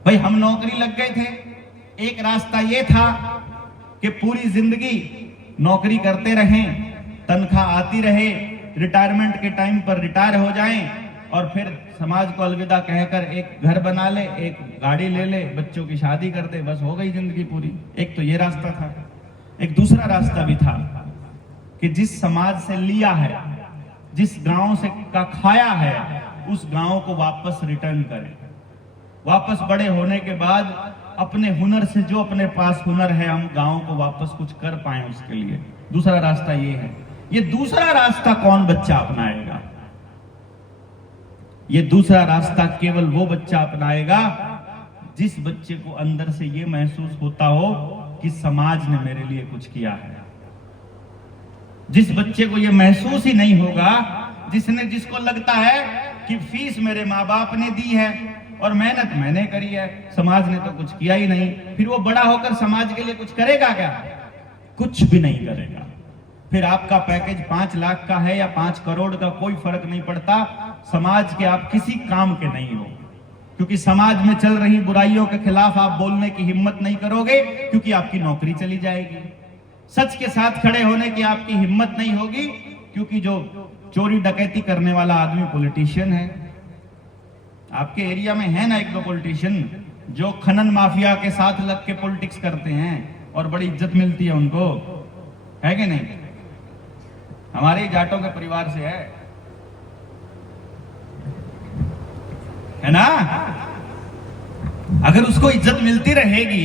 भाई हम नौकरी लग गए थे, एक रास्ता ये था कि पूरी जिंदगी नौकरी करते रहें, तनख्वाह आती रहे, रिटायरमेंट के टाइम पर रिटायर हो जाएं और फिर समाज को अलविदा कहकर एक घर बना ले, एक गाड़ी ले ले, बच्चों की शादी कर दे, बस हो गई जिंदगी पूरी। एक तो ये रास्ता था। एक दूसरा रास्ता भी था कि जिस समाज से लिया है, जिस गांव से का खाया है, उस गांव को वापस रिटर्न करें। वापस बड़े होने के बाद अपने हुनर से, जो अपने पास हुनर है, हम गांव को वापस कुछ कर पाए उसके लिए। दूसरा रास्ता ये है। ये दूसरा रास्ता कौन बच्चा अपनाएगा? ये दूसरा रास्ता केवल वो बच्चा अपनाएगा जिस बच्चे को अंदर से ये महसूस होता हो कि समाज ने मेरे लिए कुछ किया है। जिस बच्चे को ये महसूस ही नहीं होगा, जिसको लगता है कि फीस मेरे माँ बाप ने दी है और मेहनत मैंने करी है, समाज ने तो कुछ किया ही नहीं, फिर वो बड़ा होकर समाज के लिए कुछ करेगा क्या? कुछ भी नहीं करेगा। फिर आपका पैकेज 5 लाख का है या 5 करोड़ का, कोई फर्क नहीं पड़ता। समाज के आप किसी काम के नहीं हो, क्योंकि समाज में चल रही बुराइयों के खिलाफ आप बोलने की हिम्मत नहीं करोगे, क्योंकि आपकी नौकरी चली जाएगी। सच के साथ खड़े होने की आपकी हिम्मत नहीं होगी, क्योंकि जो चोरी डकैती करने वाला आदमी पॉलिटिशियन है। आपके एरिया में है ना 1-2 पॉलिटिशियन जो खनन माफिया के साथ लग के पॉलिटिक्स करते हैं और बड़ी इज्जत मिलती है उनको, है कि नहीं? हमारे जाटों के परिवार से है ना? अगर उसको इज्जत मिलती रहेगी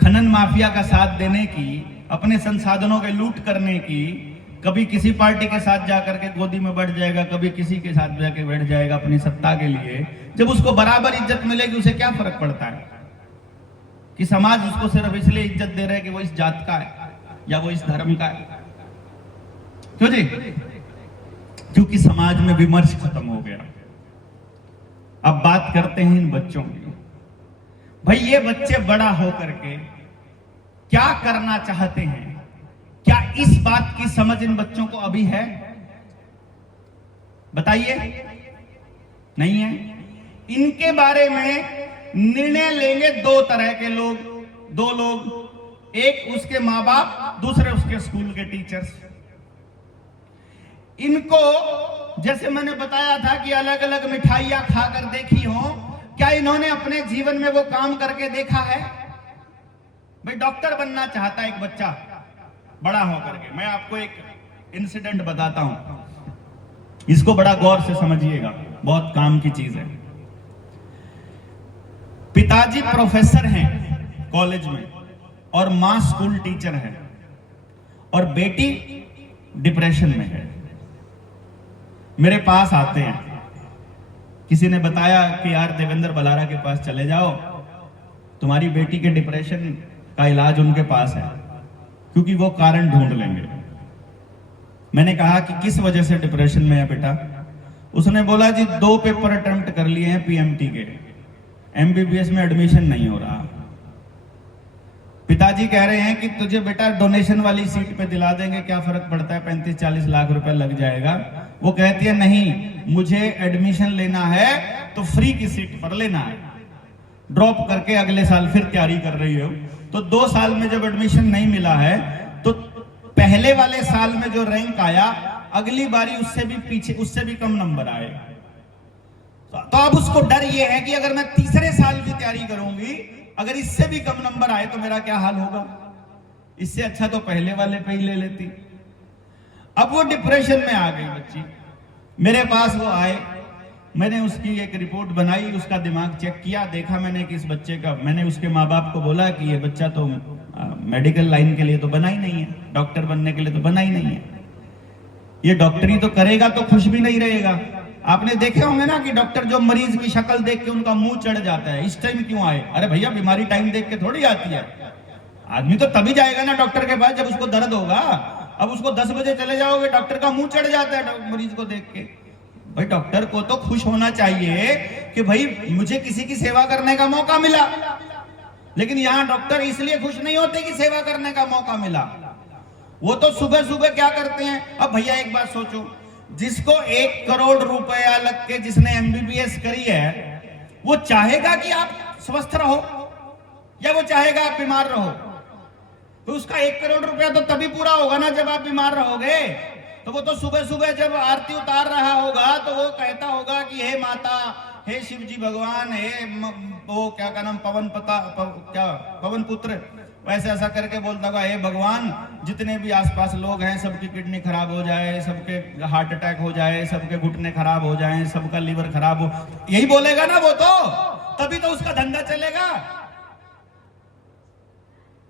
खनन माफिया का साथ देने की, अपने संसाधनों के लूट करने की, कभी किसी पार्टी के साथ जाकर के गोदी में बैठ जाएगा, कभी किसी के साथ जाके बैठ जाएगा अपनी सत्ता के लिए। जब उसको बराबर इज्जत मिलेगी उसे क्या फर्क पड़ता है कि समाज उसको सिर्फ इसलिए इज्जत दे रहा है कि वो इस जात का है या वो इस धर्म का है। क्यों जी? क्योंकि समाज में विमर्श खत्म हो गया। अब बात करते हैं इन बच्चों की। भाई ये बच्चे बड़ा होकर के क्या करना चाहते हैं? क्या इस बात की समझ इन बच्चों को अभी है? बताइए, नहीं है। इनके बारे में निर्णय लेंगे दो तरह के लोग, दो लोग, एक उसके माँ बाप, दूसरे उसके स्कूल के टीचर्स। इनको जैसे मैंने बताया था कि अलग अलग मिठाइयां खाकर देखी हो, क्या इन्होंने अपने जीवन में वो काम करके देखा है? भाई डॉक्टर बनना चाहता है एक बच्चा बड़ा होकर के। मैं आपको एक इंसिडेंट बताता हूं, इसको बड़ा गौर से समझिएगा, बहुत काम की चीज है। पिताजी प्रोफेसर हैं कॉलेज में और मां स्कूल टीचर है और बेटी डिप्रेशन में है। मेरे पास आते हैं, किसी ने बताया कि यार देवेंद्र बलारा के पास चले जाओ, तुम्हारी बेटी के डिप्रेशन का इलाज उनके पास है, क्योंकि वो कारण ढूंढ लेंगे। मैंने कहा कि किस वजह से डिप्रेशन में है बेटा? उसने बोला जी 2 पेपर अटेम्प्ट कर लिए हैं पीएमटी के, एमबीबीएस में एडमिशन नहीं हो रहा। पिताजी कह रहे हैं कि तुझे बेटा डोनेशन वाली सीट पे दिला देंगे, क्या फर्क पड़ता है, 35-40 लाख रुपए लग जाएगा। वो कहती है नहीं, मुझे एडमिशन लेना है तो फ्री की सीट पर लेना है। ड्रॉप करके अगले साल फिर तैयारी कर रही हो, तो 2 साल में जब एडमिशन नहीं मिला है तो पहले वाले साल में जो रैंक आया, अगली बारी उससे भी पीछे, उससे भी कम नंबर आए। तो अब उसको डर ये है कि अगर मैं तीसरे साल भी तैयारी करूंगी, अगर इससे भी कम नंबर आए तो मेरा क्या हाल होगा? इससे अच्छा तो पहले वाले पे ही ले लेती। अब वो डिप्रेशन में आ गई बच्ची। मेरे पास वो आए, मैंने उसकी एक रिपोर्ट बनाई, उसका दिमाग चेक किया, देखा मैंने कि इस बच्चे का, मैंने उसके माँ बाप को बोला कि ये बच्चा तो मेडिकल लाइन के लिए तो बना ही नहीं है, डॉक्टर बनने के लिए तो बना ही नहीं है, ये डॉक्टरी तो करेगा तो खुश भी नहीं रहेगा। आपने देखे होंगे ना कि डॉक्टर जो मरीज की शक्ल देख के उनका मुंह चढ़ जाता है, इस टाइम क्यों आए? अरे भैया बीमारी टाइम देख के थोड़ी आती है। आदमी तो तभी जाएगा ना डॉक्टर के पास जब उसको दर्द होगा। अब उसको 10 बजे चले जाओगे, डॉक्टर का मुंह चढ़ जाता है मरीज को देख के। भाई डॉक्टर को तो खुश होना चाहिए कि भाई मुझे किसी की सेवा करने का मौका मिला। लेकिन यहां डॉक्टर इसलिए खुश नहीं होते कि सेवा करने का मौका मिला, वो तो सुबह सुबह क्या करते हैं। अब भैया एक बात सोचो, जिसको 1 करोड़ रुपया लग के जिसने एमबीबीएस करी है, वो चाहेगा कि आप स्वस्थ रहो या वो चाहेगा आप बीमार रहो? तो उसका 1 करोड़ रुपया तो तभी पूरा होगा ना जब आप बीमार रहोगे। तो वो तो सुबह सुबह जब आरती उतार रहा होगा तो वो कहता होगा कि हे माता, हे शिव जी भगवान, हे वो क्या नाम, पवन पुत्र, वैसे ऐसा करके बोलता होगा, हे भगवान जितने भी आसपास लोग हैं सबकी किडनी खराब हो जाए, सबके हार्ट अटैक हो जाए, सबके घुटने खराब हो जाए, सबका लीवर खराब हो, यही बोलेगा ना वो तो, तभी तो उसका धंधा चलेगा।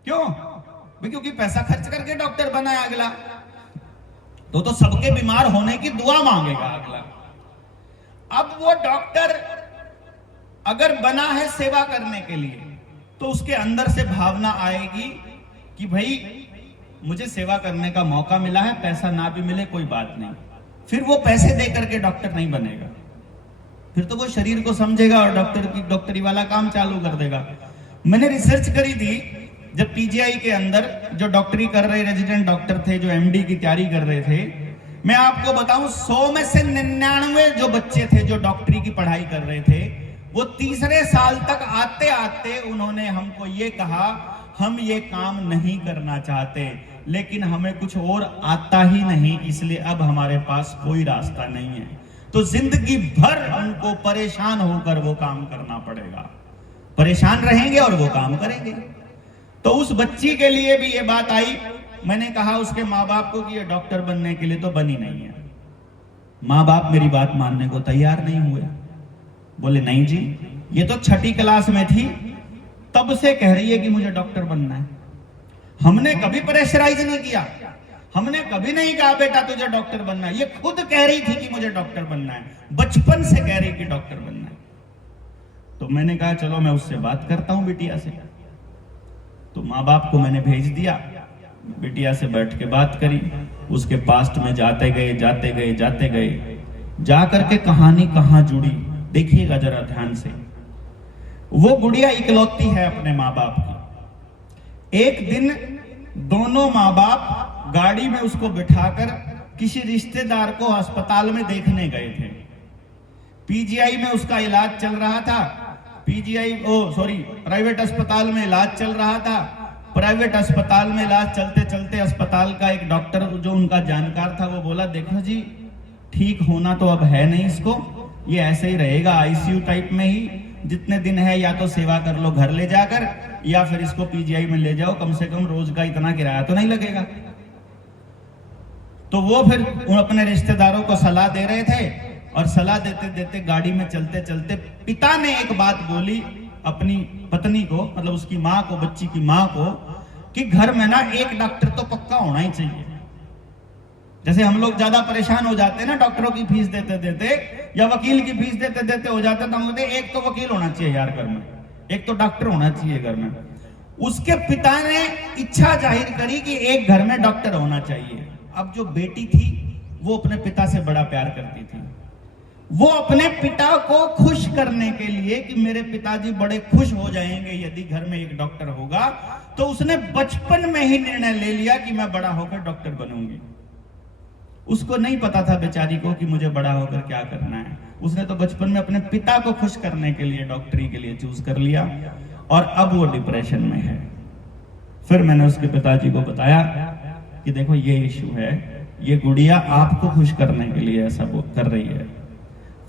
क्यों? क्योंकि पैसा खर्च करके डॉक्टर बना है अगला, तो सबके बीमार होने की दुआ मांगेगा अगला। अब वो डॉक्टर अगर बना है सेवा करने के लिए, तो उसके अंदर से भावना आएगी कि भाई मुझे सेवा करने का मौका मिला है, पैसा ना भी मिले कोई बात नहीं। फिर वो पैसे दे करके डॉक्टर नहीं बनेगा, फिर तो वो शरीर को समझेगा और डॉक्टरी वाला काम चालू कर देगा। मैंने रिसर्च करी थी, जब पीजीआई के अंदर जो डॉक्टरी कर रहे रेजिडेंट डॉक्टर थे, जो एमडी की तैयारी कर रहे थे, मैं आपको बताऊं 100 में से 99 जो बच्चे थे जो डॉक्टरी की पढ़ाई कर रहे थे, वो तीसरे साल तक आते आते उन्होंने हमको ये कहा, हम ये काम नहीं करना चाहते, लेकिन हमें कुछ और आता ही नहीं, इसलिए अब हमारे पास कोई रास्ता नहीं है। तो जिंदगी भर उनको परेशान होकर वो काम करना पड़ेगा, परेशान रहेंगे और वो काम करेंगे। तो उस बच्ची के लिए भी ये बात आई। मैंने कहा उसके माँ बाप को कि ये डॉक्टर बनने के लिए तो बनी नहीं है। माँ बाप मेरी बात मानने को तैयार नहीं हुए, बोले नहीं जी, ये तो 6ठी क्लास में थी, तब से कह रही है कि मुझे डॉक्टर बनना है। हमने कभी प्रेशराइज नहीं किया, हमने कभी नहीं कहा बेटा तुझे डॉक्टर बनना है। ये खुद कह रही थी कि मुझे डॉक्टर बनना है, बचपन से कह रही कि डॉक्टर बनना है। तो मैंने कहा चलो मैं उससे बात करता हूं बिटिया से। तो माँ बाप को मैंने भेज दिया, बिटिया से बैठ के बात करी, उसके पास्ट में जाते गए जाते गए जाते गए, जा करके कहानी कहां जुड़ी देखिएगा जरा ध्यान से। वो गुड़िया इकलौती है अपने माँ बाप की। एक दिन दोनों माँ बाप गाड़ी में उसको बिठाकर किसी रिश्तेदार को अस्पताल में देखने गए थे। पीजीआई में उसका इलाज चल रहा था, प्राइवेट अस्पताल में इलाज चल रहा था। प्राइवेट अस्पताल में इलाज चलते चलते अस्पताल का एक डॉक्टर जो उनका जानकार था वो बोला देखो जी ठीक होना तो अब है नहीं इसको, ये ऐसे ही रहेगा आईसीयू टाइप में ही, जितने दिन है या तो सेवा कर लो घर ले जाकर या फिर इसको पीजीआई में ले जाओ, कम से कम रोज का इतना किराया तो नहीं लगेगा। तो वो फिर अपने रिश्तेदारों को सलाह दे रहे थे और सलाह देते देते गाड़ी में चलते चलते पिता ने एक बात बोली अपनी पत्नी को, मतलब उसकी माँ को, बच्ची की माँ को, कि घर में ना एक डॉक्टर तो पक्का होना ही चाहिए। जैसे हम लोग ज्यादा परेशान हो जाते हैं ना डॉक्टरों की फीस देते देते या वकील की फीस देते देते हो जाते हैं, तो हम बोलते हैं एक तो वकील होना चाहिए यार घर में, एक तो डॉक्टर होना चाहिए घर में। उसके पिता ने इच्छा जाहिर करी कि एक घर में डॉक्टर होना चाहिए। अब जो बेटी थी वो अपने पिता से बड़ा प्यार करती थी। वो अपने पिता को खुश करने के लिए कि मेरे पिताजी बड़े खुश हो जाएंगे यदि घर में एक डॉक्टर होगा, तो उसने बचपन में ही निर्णय ले लिया कि मैं बड़ा होकर डॉक्टर बनूंगी। उसको नहीं पता था बेचारी को कि मुझे बड़ा होकर क्या करना है। उसने तो बचपन में अपने पिता को खुश करने के लिए डॉक्टरी के लिए चूज कर लिया और अब वो डिप्रेशन में है। फिर मैंने उसके पिताजी को बताया कि देखो ये इशू है, ये गुड़िया आपको खुश करने के लिए ऐसा वो कर रही है।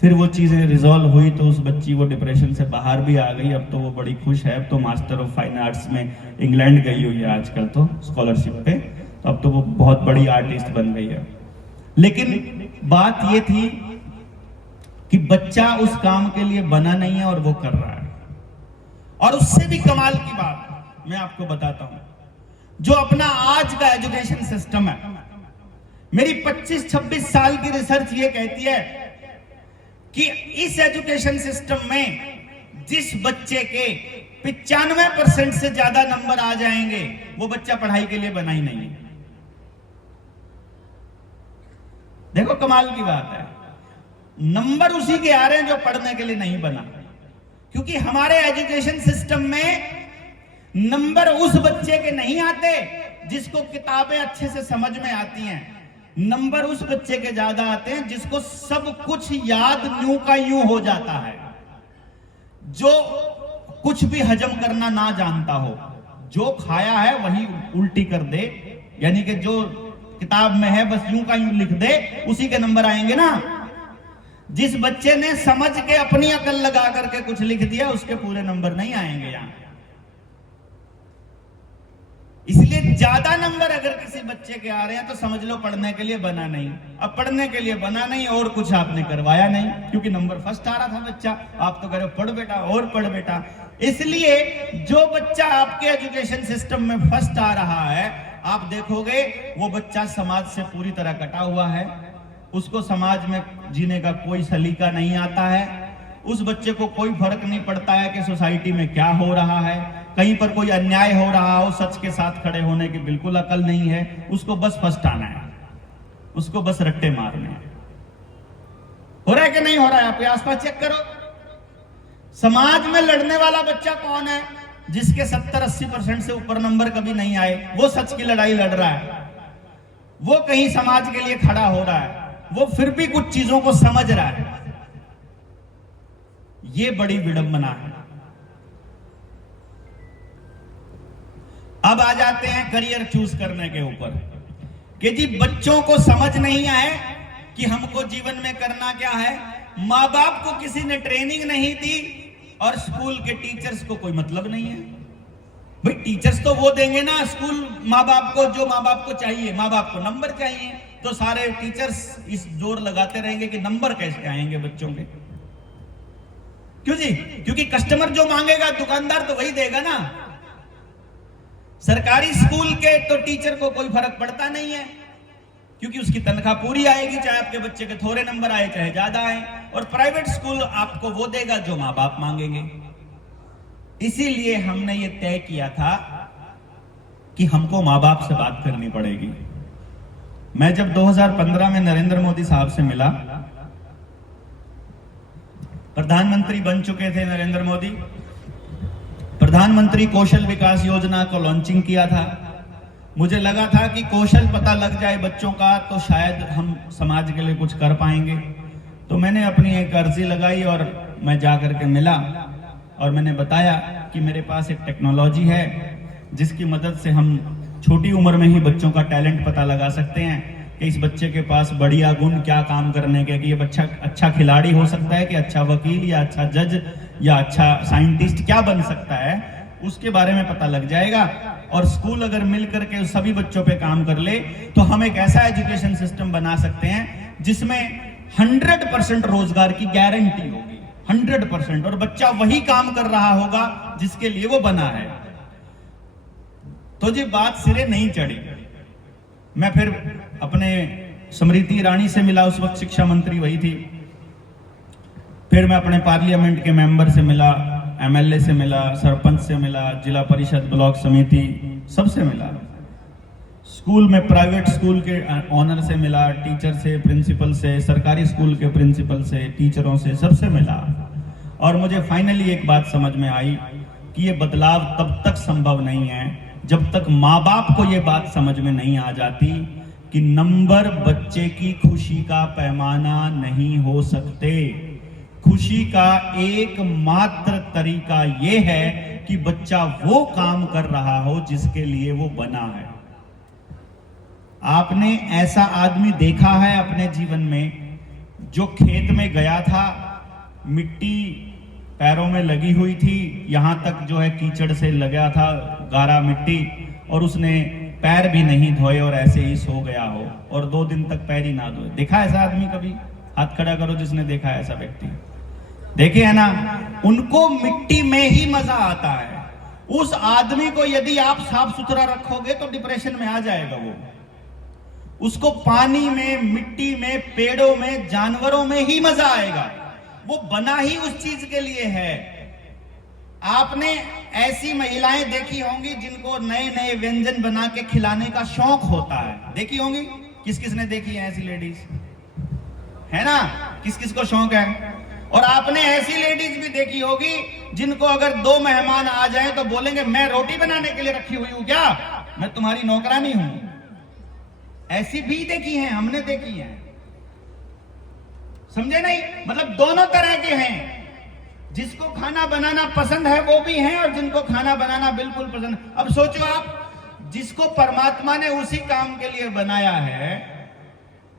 फिर वो चीजें रिजॉल्व हुई तो उस बच्ची वो डिप्रेशन से बाहर भी आ गई। अब तो वो बड़ी खुश है, अब तो मास्टर ऑफ फाइन आर्ट्स में इंग्लैंड गई हुई है आजकल तो स्कॉलरशिप पे, तो अब तो वो बहुत बड़ी आर्टिस्ट बन गई है। लेकिन बात ये थी कि बच्चा उस काम के लिए बना नहीं है और वो कर रहा है। और उससे भी कमाल की बात मैं आपको बताता हूं, जो अपना आज का एजुकेशन सिस्टम है, मेरी 25-26 साल की रिसर्च ये कहती है कि इस एजुकेशन सिस्टम में जिस बच्चे के 95% से ज्यादा नंबर आ जाएंगे वो बच्चा पढ़ाई के लिए बना ही नहीं है। देखो कमाल की बात है, नंबर उसी के आ रहे हैं जो पढ़ने के लिए नहीं बना। क्योंकि हमारे एजुकेशन सिस्टम में नंबर उस बच्चे के नहीं आते जिसको किताबें अच्छे से समझ में आती हैं, नंबर उस बच्चे के ज्यादा आते हैं जिसको सब कुछ याद यूं का यूं हो जाता है, जो कुछ भी हजम करना ना जानता हो, जो खाया है वही उल्टी कर दे, यानी कि जो किताब में है बस यूं का यूं लिख दे, उसी के नंबर आएंगे ना। जिस बच्चे ने समझ के अपनी अकल लगा करके कुछ लिख दिया उसके पूरे नंबर नहीं आएंगे यहां। इसलिए ज्यादा नंबर अगर किसी बच्चे के आ रहे हैं तो समझ लो पढ़ने के लिए बना नहीं। अब पढ़ने के लिए बना नहीं और कुछ आपने करवाया नहीं, क्योंकि नंबर फर्स्ट आ रहा था बच्चा, आप तो कह रहे हो पढ़ बेटा और पढ़ बेटा। इसलिए जो बच्चा आपके एजुकेशन सिस्टम में फर्स्ट आ रहा है, आप देखोगे वो बच्चा समाज से पूरी तरह कटा हुआ है, उसको समाज में जीने का कोई सलीका नहीं आता है, उस बच्चे को कोई फर्क नहीं पड़ता है कि सोसाइटी में क्या हो रहा है, कहीं पर कोई अन्याय हो रहा हो, सच के साथ खड़े होने की बिल्कुल अकल नहीं है, उसको बस फर्स्ट आना है, उसको बस रट्टे मारने हैं। हो रहा है कि नहीं हो रहा है? आपके आसपास चेक करो, समाज में लड़ने वाला बच्चा कौन है? जिसके 70-80% से ऊपर नंबर कभी नहीं आए, वो सच की लड़ाई लड़ रहा है, वो कहीं समाज के लिए खड़ा हो रहा है, वो फिर भी कुछ चीजों को समझ रहा है। ये बड़ी विडंबना है। अब आ जाते हैं करियर चूज करने के ऊपर कि जी बच्चों को समझ नहीं आए कि हमको जीवन में करना क्या है, माँ बाप को किसी ने ट्रेनिंग नहीं दी और स्कूल के टीचर्स को कोई मतलब नहीं है। भाई टीचर्स तो वो देंगे ना स्कूल माँ बाप को जो माँ बाप को चाहिए, माँ बाप को नंबर चाहिए, तो सारे टीचर्स इस जोर लगाते रहेंगे कि नंबर कैसे आएंगे बच्चों के। क्यों जी? क्योंकि कस्टमर जो मांगेगा दुकानदार तो वही देगा ना। सरकारी स्कूल के तो टीचर को कोई फर्क पड़ता नहीं है, क्योंकि उसकी तनख्वाह पूरी आएगी, चाहे आपके बच्चे के थोड़े नंबर आए चाहे ज्यादा आए। और प्राइवेट स्कूल आपको वो देगा जो मां बाप मांगेंगे। इसीलिए हमने ये तय किया था कि हमको मां बाप से बात करनी पड़ेगी। मैं जब 2015 में नरेंद्र मोदी साहब से मिला, प्रधानमंत्री बन चुके थे नरेंद्र मोदी, प्रधानमंत्री कौशल विकास योजना को लॉन्चिंग किया था। मुझे लगा था कि कौशल पता लग जाए बच्चों का तो शायद हम समाज के लिए कुछ कर पाएंगे। तो मैंने अपनी एक अर्जी लगाई और मैं जाकर के मिला और मैंने बताया कि मेरे पास एक टेक्नोलॉजी है जिसकी मदद से हम छोटी उम्र में ही बच्चों का टैलेंट पता लगा सकते हैं कि इस बच्चे के पास बढ़िया गुण क्या काम करने के, कि ये बच्चा अच्छा खिलाड़ी हो सकता है कि अच्छा वकील या अच्छा जज या अच्छा साइंटिस्ट क्या बन सकता है, उसके बारे में पता लग जाएगा। और स्कूल अगर मिल करके सभी बच्चों पे काम कर ले तो हम एक ऐसा एजुकेशन सिस्टम बना सकते हैं जिसमें 100% रोजगार की गारंटी होगी, 100%, और बच्चा वही काम कर रहा होगा जिसके लिए वो बना है। तो जी बात सिरे नहीं चढ़ी। मैं फिर अपने स्मृति ईरानी से मिला, उस वक्त शिक्षा मंत्री वही थी। फिर मैं अपने पार्लियामेंट के मेंबर से मिला, एमएलए से मिला, सरपंच से मिला, जिला परिषद, ब्लॉक समिति, सबसे मिला। स्कूल में प्राइवेट स्कूल के ऑनर से मिला, टीचर से, प्रिंसिपल से, सरकारी स्कूल के प्रिंसिपल से, टीचरों से, सबसे मिला। और मुझे फाइनली एक बात समझ में आई कि ये बदलाव तब तक संभव नहीं है जब तक माँ बाप को ये बात समझ में नहीं आ जाती कि नंबर बच्चे की खुशी का पैमाना नहीं हो सकते। खुशी का एकमात्र तरीका ये है कि बच्चा वो काम कर रहा हो जिसके लिए वो बना है। आपने ऐसा आदमी देखा है अपने जीवन में जो खेत में गया था, मिट्टी पैरों में लगी हुई थी, यहां तक जो है कीचड़ से लगा था गारा मिट्टी, और उसने पैर भी नहीं धोए और ऐसे ही सो गया हो और 2 दिन तक पैर ही ना धोए? देखा ऐसा आदमी कभी? हाथ खड़ा करो जिसने देखा है ऐसा व्यक्ति। देखे है ना, उनको मिट्टी में ही मजा आता है। उस आदमी को यदि आप साफ सुथरा रखोगे तो डिप्रेशन में आ जाएगा वो। उसको पानी में, मिट्टी में, पेड़ों में, जानवरों में ही मजा आएगा। वो बना ही उस चीज के लिए है। आपने ऐसी महिलाएं देखी होंगी जिनको नए नए व्यंजन बना के खिलाने का शौक होता है, देखी होंगी? किस किस ने देखी है ऐसी लेडीज? है ना, किस किस को शौक है? और आपने ऐसी लेडीज भी देखी होगी जिनको अगर 2 मेहमान आ जाएं तो बोलेंगे मैं रोटी बनाने के लिए रखी हुई हूं क्या, मैं तुम्हारी नौकरानी हूं। ऐसी भी देखी हैं, हमने देखी हैं। समझे नहीं? मतलब दोनों तरह के हैं। जिसको खाना बनाना पसंद है वो भी हैं और जिनको खाना बनाना बिल्कुल पसंद। अब सोचो आप, जिसको परमात्मा ने उसी काम के लिए बनाया है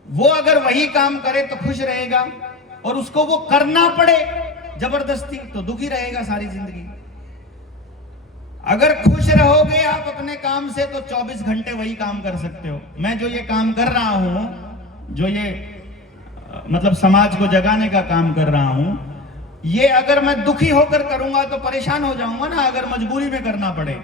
वो अगर वही काम करे तो खुश रहेगा, और उसको वो करना पड़े जबरदस्ती तो दुखी रहेगा सारी जिंदगी। अगर खुश रहोगे आप अपने काम से तो 24 घंटे वही काम कर सकते हो। मैं जो ये काम कर रहा हूं, जो ये मतलब समाज को जगाने का काम कर रहा हूं, ये अगर मैं दुखी होकर करूंगा तो परेशान हो जाऊंगा ना, अगर मजबूरी में करना पड़े।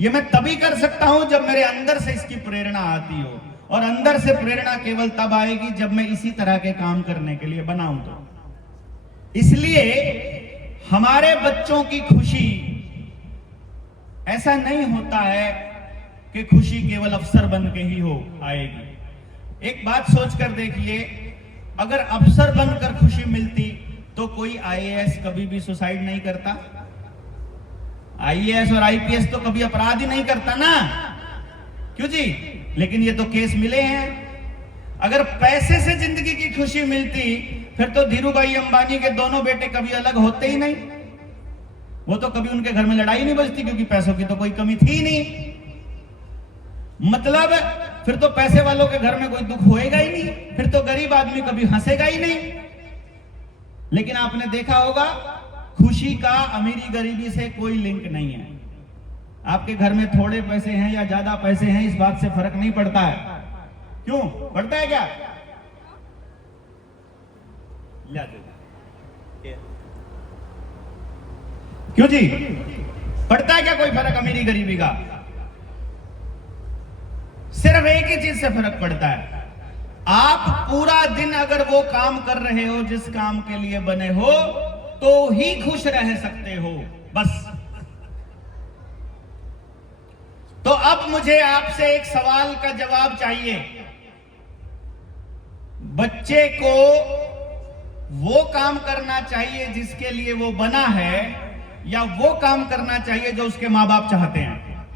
ये मैं तभी कर सकता हूं जब मेरे अंदर से इसकी प्रेरणा आती हो, और अंदर से प्रेरणा केवल तब आएगी जब मैं इसी तरह के काम करने के लिए बनाऊं। तो इसलिए हमारे बच्चों की खुशी, ऐसा नहीं होता है कि खुशी केवल अफसर बन के ही हो आएगी। एक बात सोचकर देखिए, अगर अफसर बनकर खुशी मिलती तो कोई आईएएस कभी भी सुसाइड नहीं करता। आईएएस और आईपीएस तो कभी अपराध ही नहीं करता ना, क्यों जी? लेकिन ये तो केस मिले हैं। अगर पैसे से जिंदगी की खुशी मिलती फिर तो धीरूभाई अंबानी के दोनों बेटे कभी अलग होते ही नहीं। वो तो कभी उनके घर में लड़ाई नहीं बचती, क्योंकि पैसों की तो कोई कमी थी नहीं। मतलब फिर तो पैसे वालों के घर में कोई दुख होएगा ही नहीं, फिर तो गरीब आदमी कभी हंसेगा ही नहीं। लेकिन आपने देखा होगा, खुशी का अमीरी गरीबी से कोई लिंक नहीं है। आपके घर में थोड़े पैसे हैं या ज्यादा पैसे हैं, इस बात से फर्क नहीं पड़ता है। क्यों पड़ता है? क्या क्यों जी? पड़ता है क्या कोई फर्क अमीरी गरीबी का? सिर्फ एक ही चीज से फर्क पड़ता है, आप पूरा दिन अगर वो काम कर रहे हो जिस काम के लिए बने हो तो ही खुश रह सकते हो, बस। तो अब मुझे आपसे एक सवाल का जवाब चाहिए। बच्चे को वो काम करना चाहिए जिसके लिए वो बना है, या वो काम करना चाहिए जो उसके मां बाप चाहते हैं?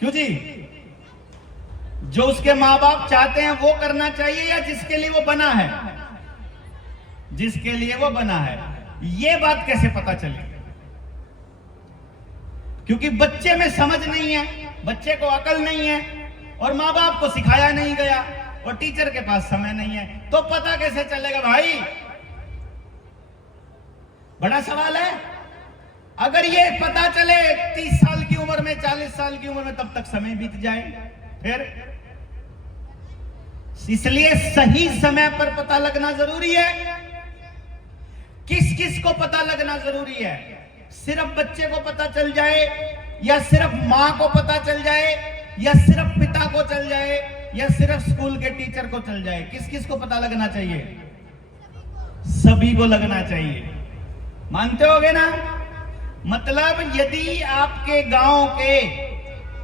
क्यों जी? जो उसके मां बाप चाहते हैं वो करना चाहिए, या जिसके लिए वो बना है? जिसके लिए वो बना है। ये बात कैसे पता चले? क्योंकि बच्चे में समझ नहीं है, बच्चे को अकल नहीं है, और मां बाप को सिखाया नहीं गया, और टीचर के पास समय नहीं है, तो पता कैसे चलेगा भाई? बड़ा सवाल है। अगर ये पता चले 30 साल की उम्र में, 40 साल की उम्र में, तब तक समय बीत जाए, फिर इसलिए सही समय पर पता लगना जरूरी है। किस किस को पता लगना जरूरी है? सिर्फ बच्चे को पता चल जाए, या सिर्फ मां को पता चल जाए, या सिर्फ पिता को चल जाए, या सिर्फ स्कूल के टीचर को चल जाए? किस किस को पता लगना चाहिए? सभी को लगना चाहिए। मानते होगे ना? मतलब यदि आपके गांव के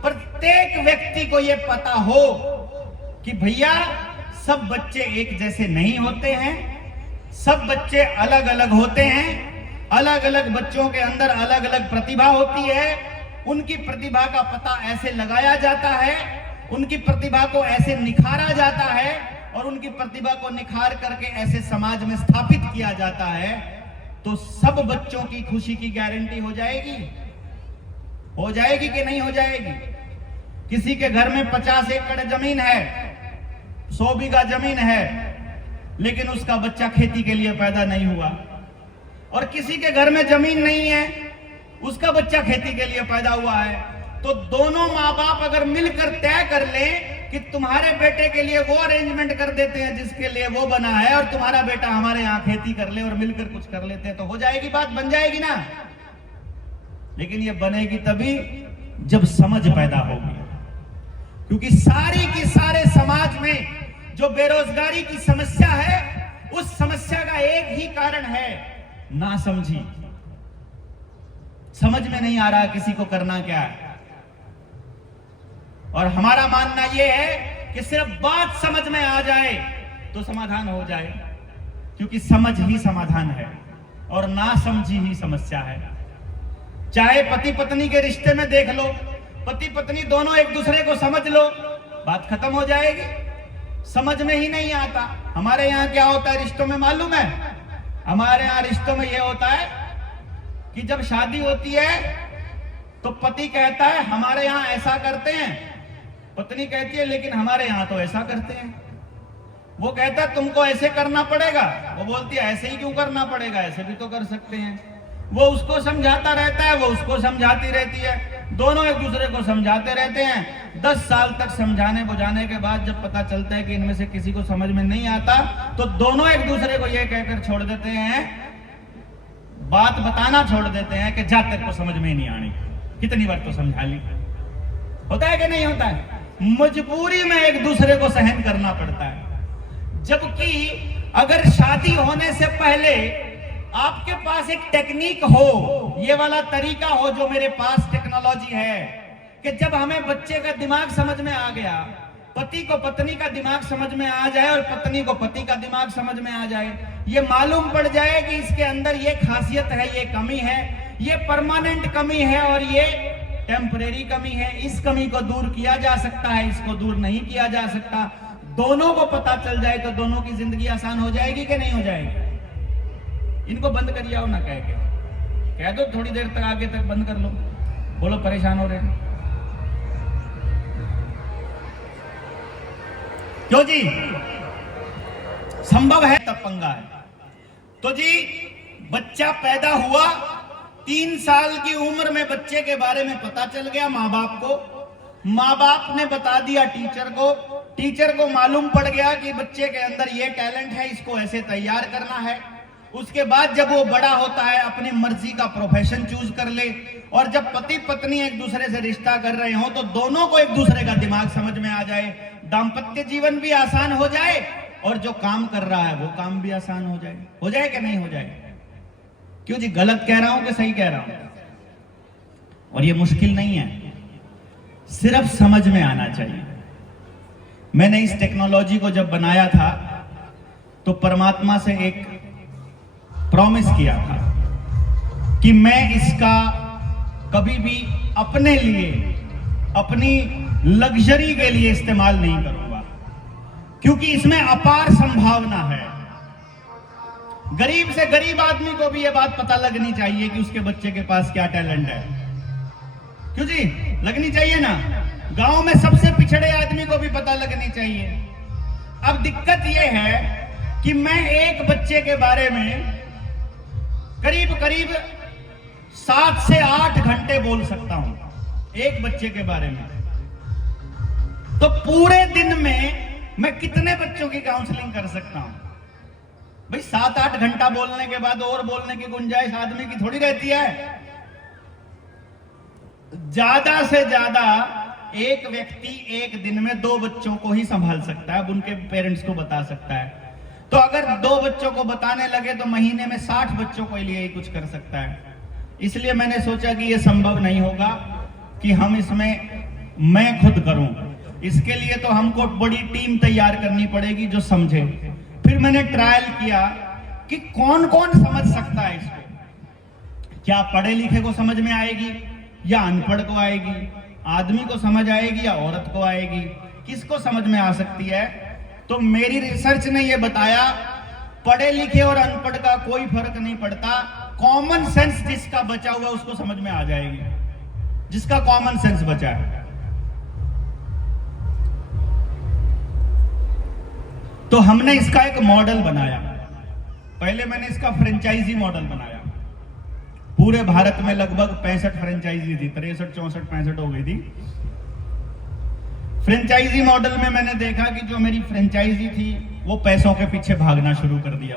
प्रत्येक व्यक्ति को यह पता हो कि भैया सब बच्चे एक जैसे नहीं होते हैं, सब बच्चे अलग अलग होते हैं, अलग अलग बच्चों के अंदर अलग अलग प्रतिभा होती है, उनकी प्रतिभा का पता ऐसे लगाया जाता है, उनकी प्रतिभा को ऐसे निखारा जाता है, और उनकी प्रतिभा को निखार करके ऐसे समाज में स्थापित किया जाता है, तो सब बच्चों की खुशी की गारंटी हो जाएगी? हो जाएगी कि नहीं हो जाएगी? किसी के घर में 50 एकड़ जमीन है, 100 बीघा जमीन है, लेकिन उसका बच्चा खेती के लिए पैदा नहीं हुआ, और किसी के घर में जमीन नहीं है, उसका बच्चा खेती के लिए पैदा हुआ है, तो दोनों माँ बाप अगर मिलकर तय कर लें कि तुम्हारे बेटे के लिए वो अरेंजमेंट कर देते हैं जिसके लिए वो बना है, और तुम्हारा बेटा हमारे यहाँ खेती कर ले, और मिलकर कुछ कर लेते हैं, तो हो जाएगी बात, बन जाएगी ना? लेकिन ये बनेगी तभी जब समझ पैदा होगी। क्योंकि सारी की सारे समाज में जो बेरोजगारी की समस्या है, उस समस्या का एक ही कारण है, नासमझी। समझ में नहीं आ रहा किसी को करना क्या है। और हमारा मानना यह है कि सिर्फ बात समझ में आ जाए तो समाधान हो जाए, क्योंकि समझ ही समाधान है और नासमझी ही समस्या है। चाहे पति पत्नी के रिश्ते में देख लो, पति पत्नी दोनों एक दूसरे को समझ लो, बात खत्म हो जाएगी। समझ में ही नहीं आता। हमारे यहाँ क्या होता है रिश्तों में मालूम है? हमारे यहाँ रिश्तों में यह होता है कि जब शादी होती है तो पति कहता है हमारे यहाँ ऐसा करते हैं, पत्नी कहती है लेकिन हमारे यहाँ तो ऐसा करते हैं। वो कहता है तुमको ऐसे करना पड़ेगा, वो बोलती है ऐसे ही क्यों करना पड़ेगा, ऐसे भी तो कर सकते हैं। वो उसको समझाता रहता है, वो उसको समझाती रहती है, दोनों एक दूसरे को समझाते रहते हैं। 10 साल तक समझाने बुझाने के बाद जब पता चलता है कि इनमें से किसी को समझ में नहीं आता, तो दोनों एक दूसरे को यह कहकर छोड़ देते हैं, बात बताना छोड़ देते हैं कि जा तेरे को समझ में नहीं आनी, कितनी बार तो समझा ली। होता है कि नहीं होता है? मजबूरी में एक दूसरे को सहन करना पड़ता है। जबकि अगर शादी होने से पहले आपके पास एक टेक्निक हो, ये वाला तरीका हो जो मेरे पास टेक्नोलॉजी है, कि जब हमें बच्चे का दिमाग समझ में आ गया, पति को पत्नी का दिमाग समझ में आ जाए और पत्नी को पति का दिमाग समझ में आ जाए, ये मालूम पड़ जाए कि इसके अंदर ये खासियत है, ये कमी है, ये परमानेंट कमी है और ये टेम्परेरी कमी है, इस कमी को दूर किया जा सकता है, इसको दूर नहीं किया जा सकता। दोनों को पता चल जाए तो दोनों की जिंदगी आसान हो जाएगी कि नहीं हो जाएगी? इनको बंद कर आओ ना, कह दो थोड़ी देर तक, आगे तक बंद कर लो, बोलो परेशान हो रहे हैं क्यों जी? संभव है तब पंगा है। तो जी बच्चा पैदा हुआ, 3 साल की उम्र में बच्चे के बारे में पता चल गया माँ बाप को, माँ बाप ने बता दिया टीचर को, टीचर को मालूम पड़ गया कि बच्चे के अंदर ये टैलेंट है, इसको ऐसे तैयार करना है। उसके बाद जब वो बड़ा होता है अपनी मर्जी का प्रोफेशन चूज कर ले, और जब पति पत्नी एक दूसरे से रिश्ता कर रहे हो तो दोनों को एक दूसरे का दिमाग समझ में आ जाए, दाम्पत्य जीवन भी आसान हो जाए और जो काम कर रहा है वो काम भी आसान हो जाए। हो जाए कि नहीं हो जाए? क्यों जी, गलत कह रहा हूं कि सही कह रहा हूं? और ये मुश्किल नहीं है, सिर्फ समझ में आना चाहिए। मैंने इस टेक्नोलॉजी को जब बनाया था तो परमात्मा से एक प्रॉमिस किया था कि मैं इसका कभी भी अपने लिए, अपनी लग्जरी के लिए इस्तेमाल नहीं करूंगा, क्योंकि इसमें अपार संभावना है। गरीब से गरीब आदमी को भी यह बात पता लगनी चाहिए कि उसके बच्चे के पास क्या टैलेंट है। क्यों जी, लगनी चाहिए ना? गांव में सबसे पिछड़े आदमी को भी पता लगनी चाहिए। अब दिक्कत यह है कि मैं एक बच्चे के बारे में करीब करीब 7 से 8 घंटे बोल सकता हूं एक बच्चे के बारे में। तो पूरे दिन में मैं कितने बच्चों की काउंसलिंग कर सकता हूं? भाई 7-8 घंटा बोलने के बाद और बोलने की गुंजाइश आदमी की थोड़ी रहती है। ज्यादा से ज्यादा एक व्यक्ति एक दिन में 2 बच्चों को ही संभाल सकता है, उनके पेरेंट्स को बता सकता है। तो अगर 2 बच्चों को बताने लगे तो महीने में 60 बच्चों के लिए ही कुछ कर सकता है। इसलिए मैंने सोचा कि यह संभव नहीं होगा कि हम इसमें मैं खुद करूं। इसके लिए तो हमको बड़ी टीम तैयार करनी पड़ेगी जो समझे। फिर मैंने ट्रायल किया कि कौन कौन समझ सकता है इसको। क्या पढ़े लिखे को समझ में आएगी या अनपढ़ को आएगी? आदमी को समझ आएगी या औरत को आएगी? किसको समझ में आ सकती है? तो मेरी रिसर्च ने यह बताया, पढ़े लिखे और अनपढ़ का कोई फर्क नहीं पड़ता। कॉमन सेंस जिसका बचा हुआ उसको समझ में आ जाएगी, जिसका कॉमन सेंस बचा है। तो हमने इसका एक मॉडल बनाया। पहले मैंने इसका फ्रेंचाइजी मॉडल बनाया। पूरे भारत में लगभग 65 फ्रेंचाइजी थी, 63, 64, 65 हो गई थी। फ्रेंचाइजी मॉडल में मैंने देखा कि जो मेरी फ्रेंचाइजी थी वो पैसों के पीछे भागना शुरू कर दिया।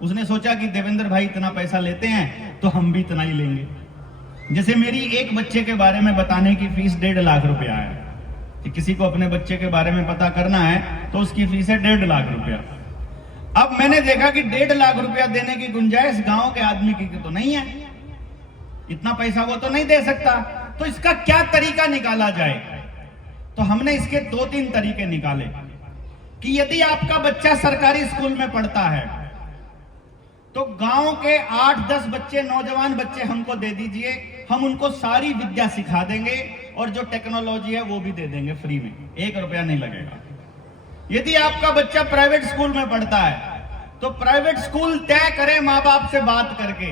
उसने सोचा कि देवेंद्र भाई इतना पैसा लेते हैं तो हम भी इतना ही लेंगे। जैसे मेरी एक बच्चे के बारे में बताने की फीस 1.5 लाख रुपया है। कि किसी को अपने बच्चे के बारे में पता करना है तो उसकी फीस है 1.5 लाख रुपया। अब मैंने देखा कि 1.5 लाख रुपया देने की गुंजाइश गांव के आदमी की तो नहीं है, इतना पैसा वो तो नहीं दे सकता। तो इसका क्या तरीका निकाला जाए? तो हमने इसके 2-3 तरीके निकाले कि यदि आपका बच्चा सरकारी स्कूल में पढ़ता है तो गांव के 8-10 बच्चे, नौजवान बच्चे हमको दे दीजिए, हम उनको सारी विद्या सिखा देंगे और जो टेक्नोलॉजी है वो भी दे देंगे फ्री में, 1 रुपया नहीं लगेगा। यदि आपका बच्चा प्राइवेट स्कूल में पढ़ता है तो प्राइवेट स्कूल तय करे माँ बाप से बात करके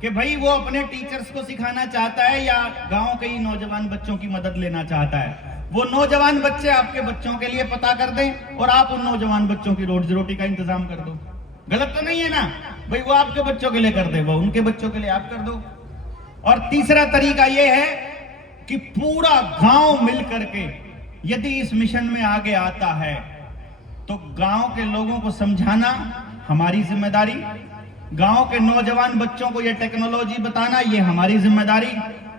कि भाई वो अपने टीचर्स को सिखाना चाहता है या गांव के ही नौजवान बच्चों की मदद लेना चाहता है। वो नौजवान बच्चे आपके बच्चों के लिए पता कर दें और आप उन नौजवान बच्चों की रोजी रोटी का इंतजाम कर दो। गलत तो नहीं है ना? भाई वो आपके बच्चों के लिए कर दे, वो उनके बच्चों के लिए आप कर दो। और तीसरा तरीका यह है कि पूरा गांव मिल करके यदि इस मिशन में आगे आता है तो गांव के लोगों को समझाना हमारी जिम्मेदारी, गांव के नौजवान बच्चों को यह टेक्नोलॉजी बताना ये हमारी जिम्मेदारी,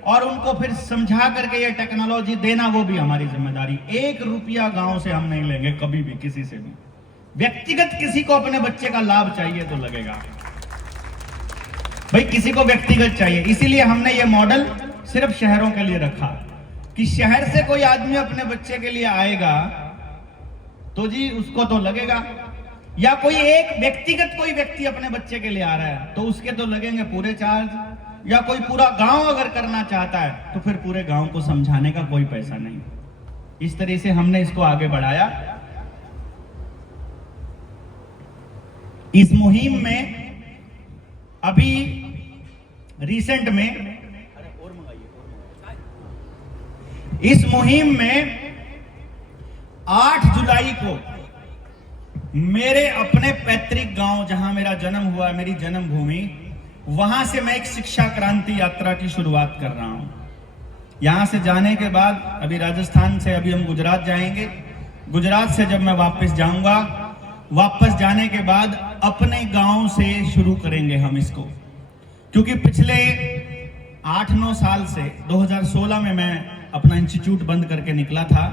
और उनको फिर समझा करके ये टेक्नोलॉजी देना वो भी हमारी जिम्मेदारी। 1 रुपया गांव से हम नहीं लेंगे कभी भी, किसी से भी। व्यक्तिगत किसी को अपने बच्चे का लाभ चाहिए तो लगेगा भाई, किसी को व्यक्तिगत चाहिए। इसीलिए हमने ये मॉडल सिर्फ शहरों के लिए रखा कि शहर से कोई आदमी अपने बच्चे के लिए आएगा तो जी उसको तो लगेगा, या कोई एक व्यक्तिगत कोई व्यक्ति अपने बच्चे के लिए आ रहा है तो उसके तो लगेंगे पूरे चार्ज, या कोई पूरा गांव अगर करना चाहता है तो फिर पूरे गांव को समझाने का कोई पैसा नहीं। इस तरह से हमने इसको आगे बढ़ाया। इस मुहिम में अभी रिसेंट में इस मुहिम में 8 जुलाई को मेरे अपने पैतृक गांव जहां मेरा जन्म हुआ, मेरी जन्मभूमि, वहां से मैं एक शिक्षा क्रांति यात्रा की शुरुआत कर रहा हूं। यहां से जाने के बाद अभी राजस्थान से अभी हम गुजरात जाएंगे। गुजरात से जब मैं वापस जाऊंगा वापस जाने के बाद अपने गांव से शुरू करेंगे हम इसको, क्योंकि पिछले 8-9 साल से 2016 में मैं अपना इंस्टीट्यूट बंद करके निकला था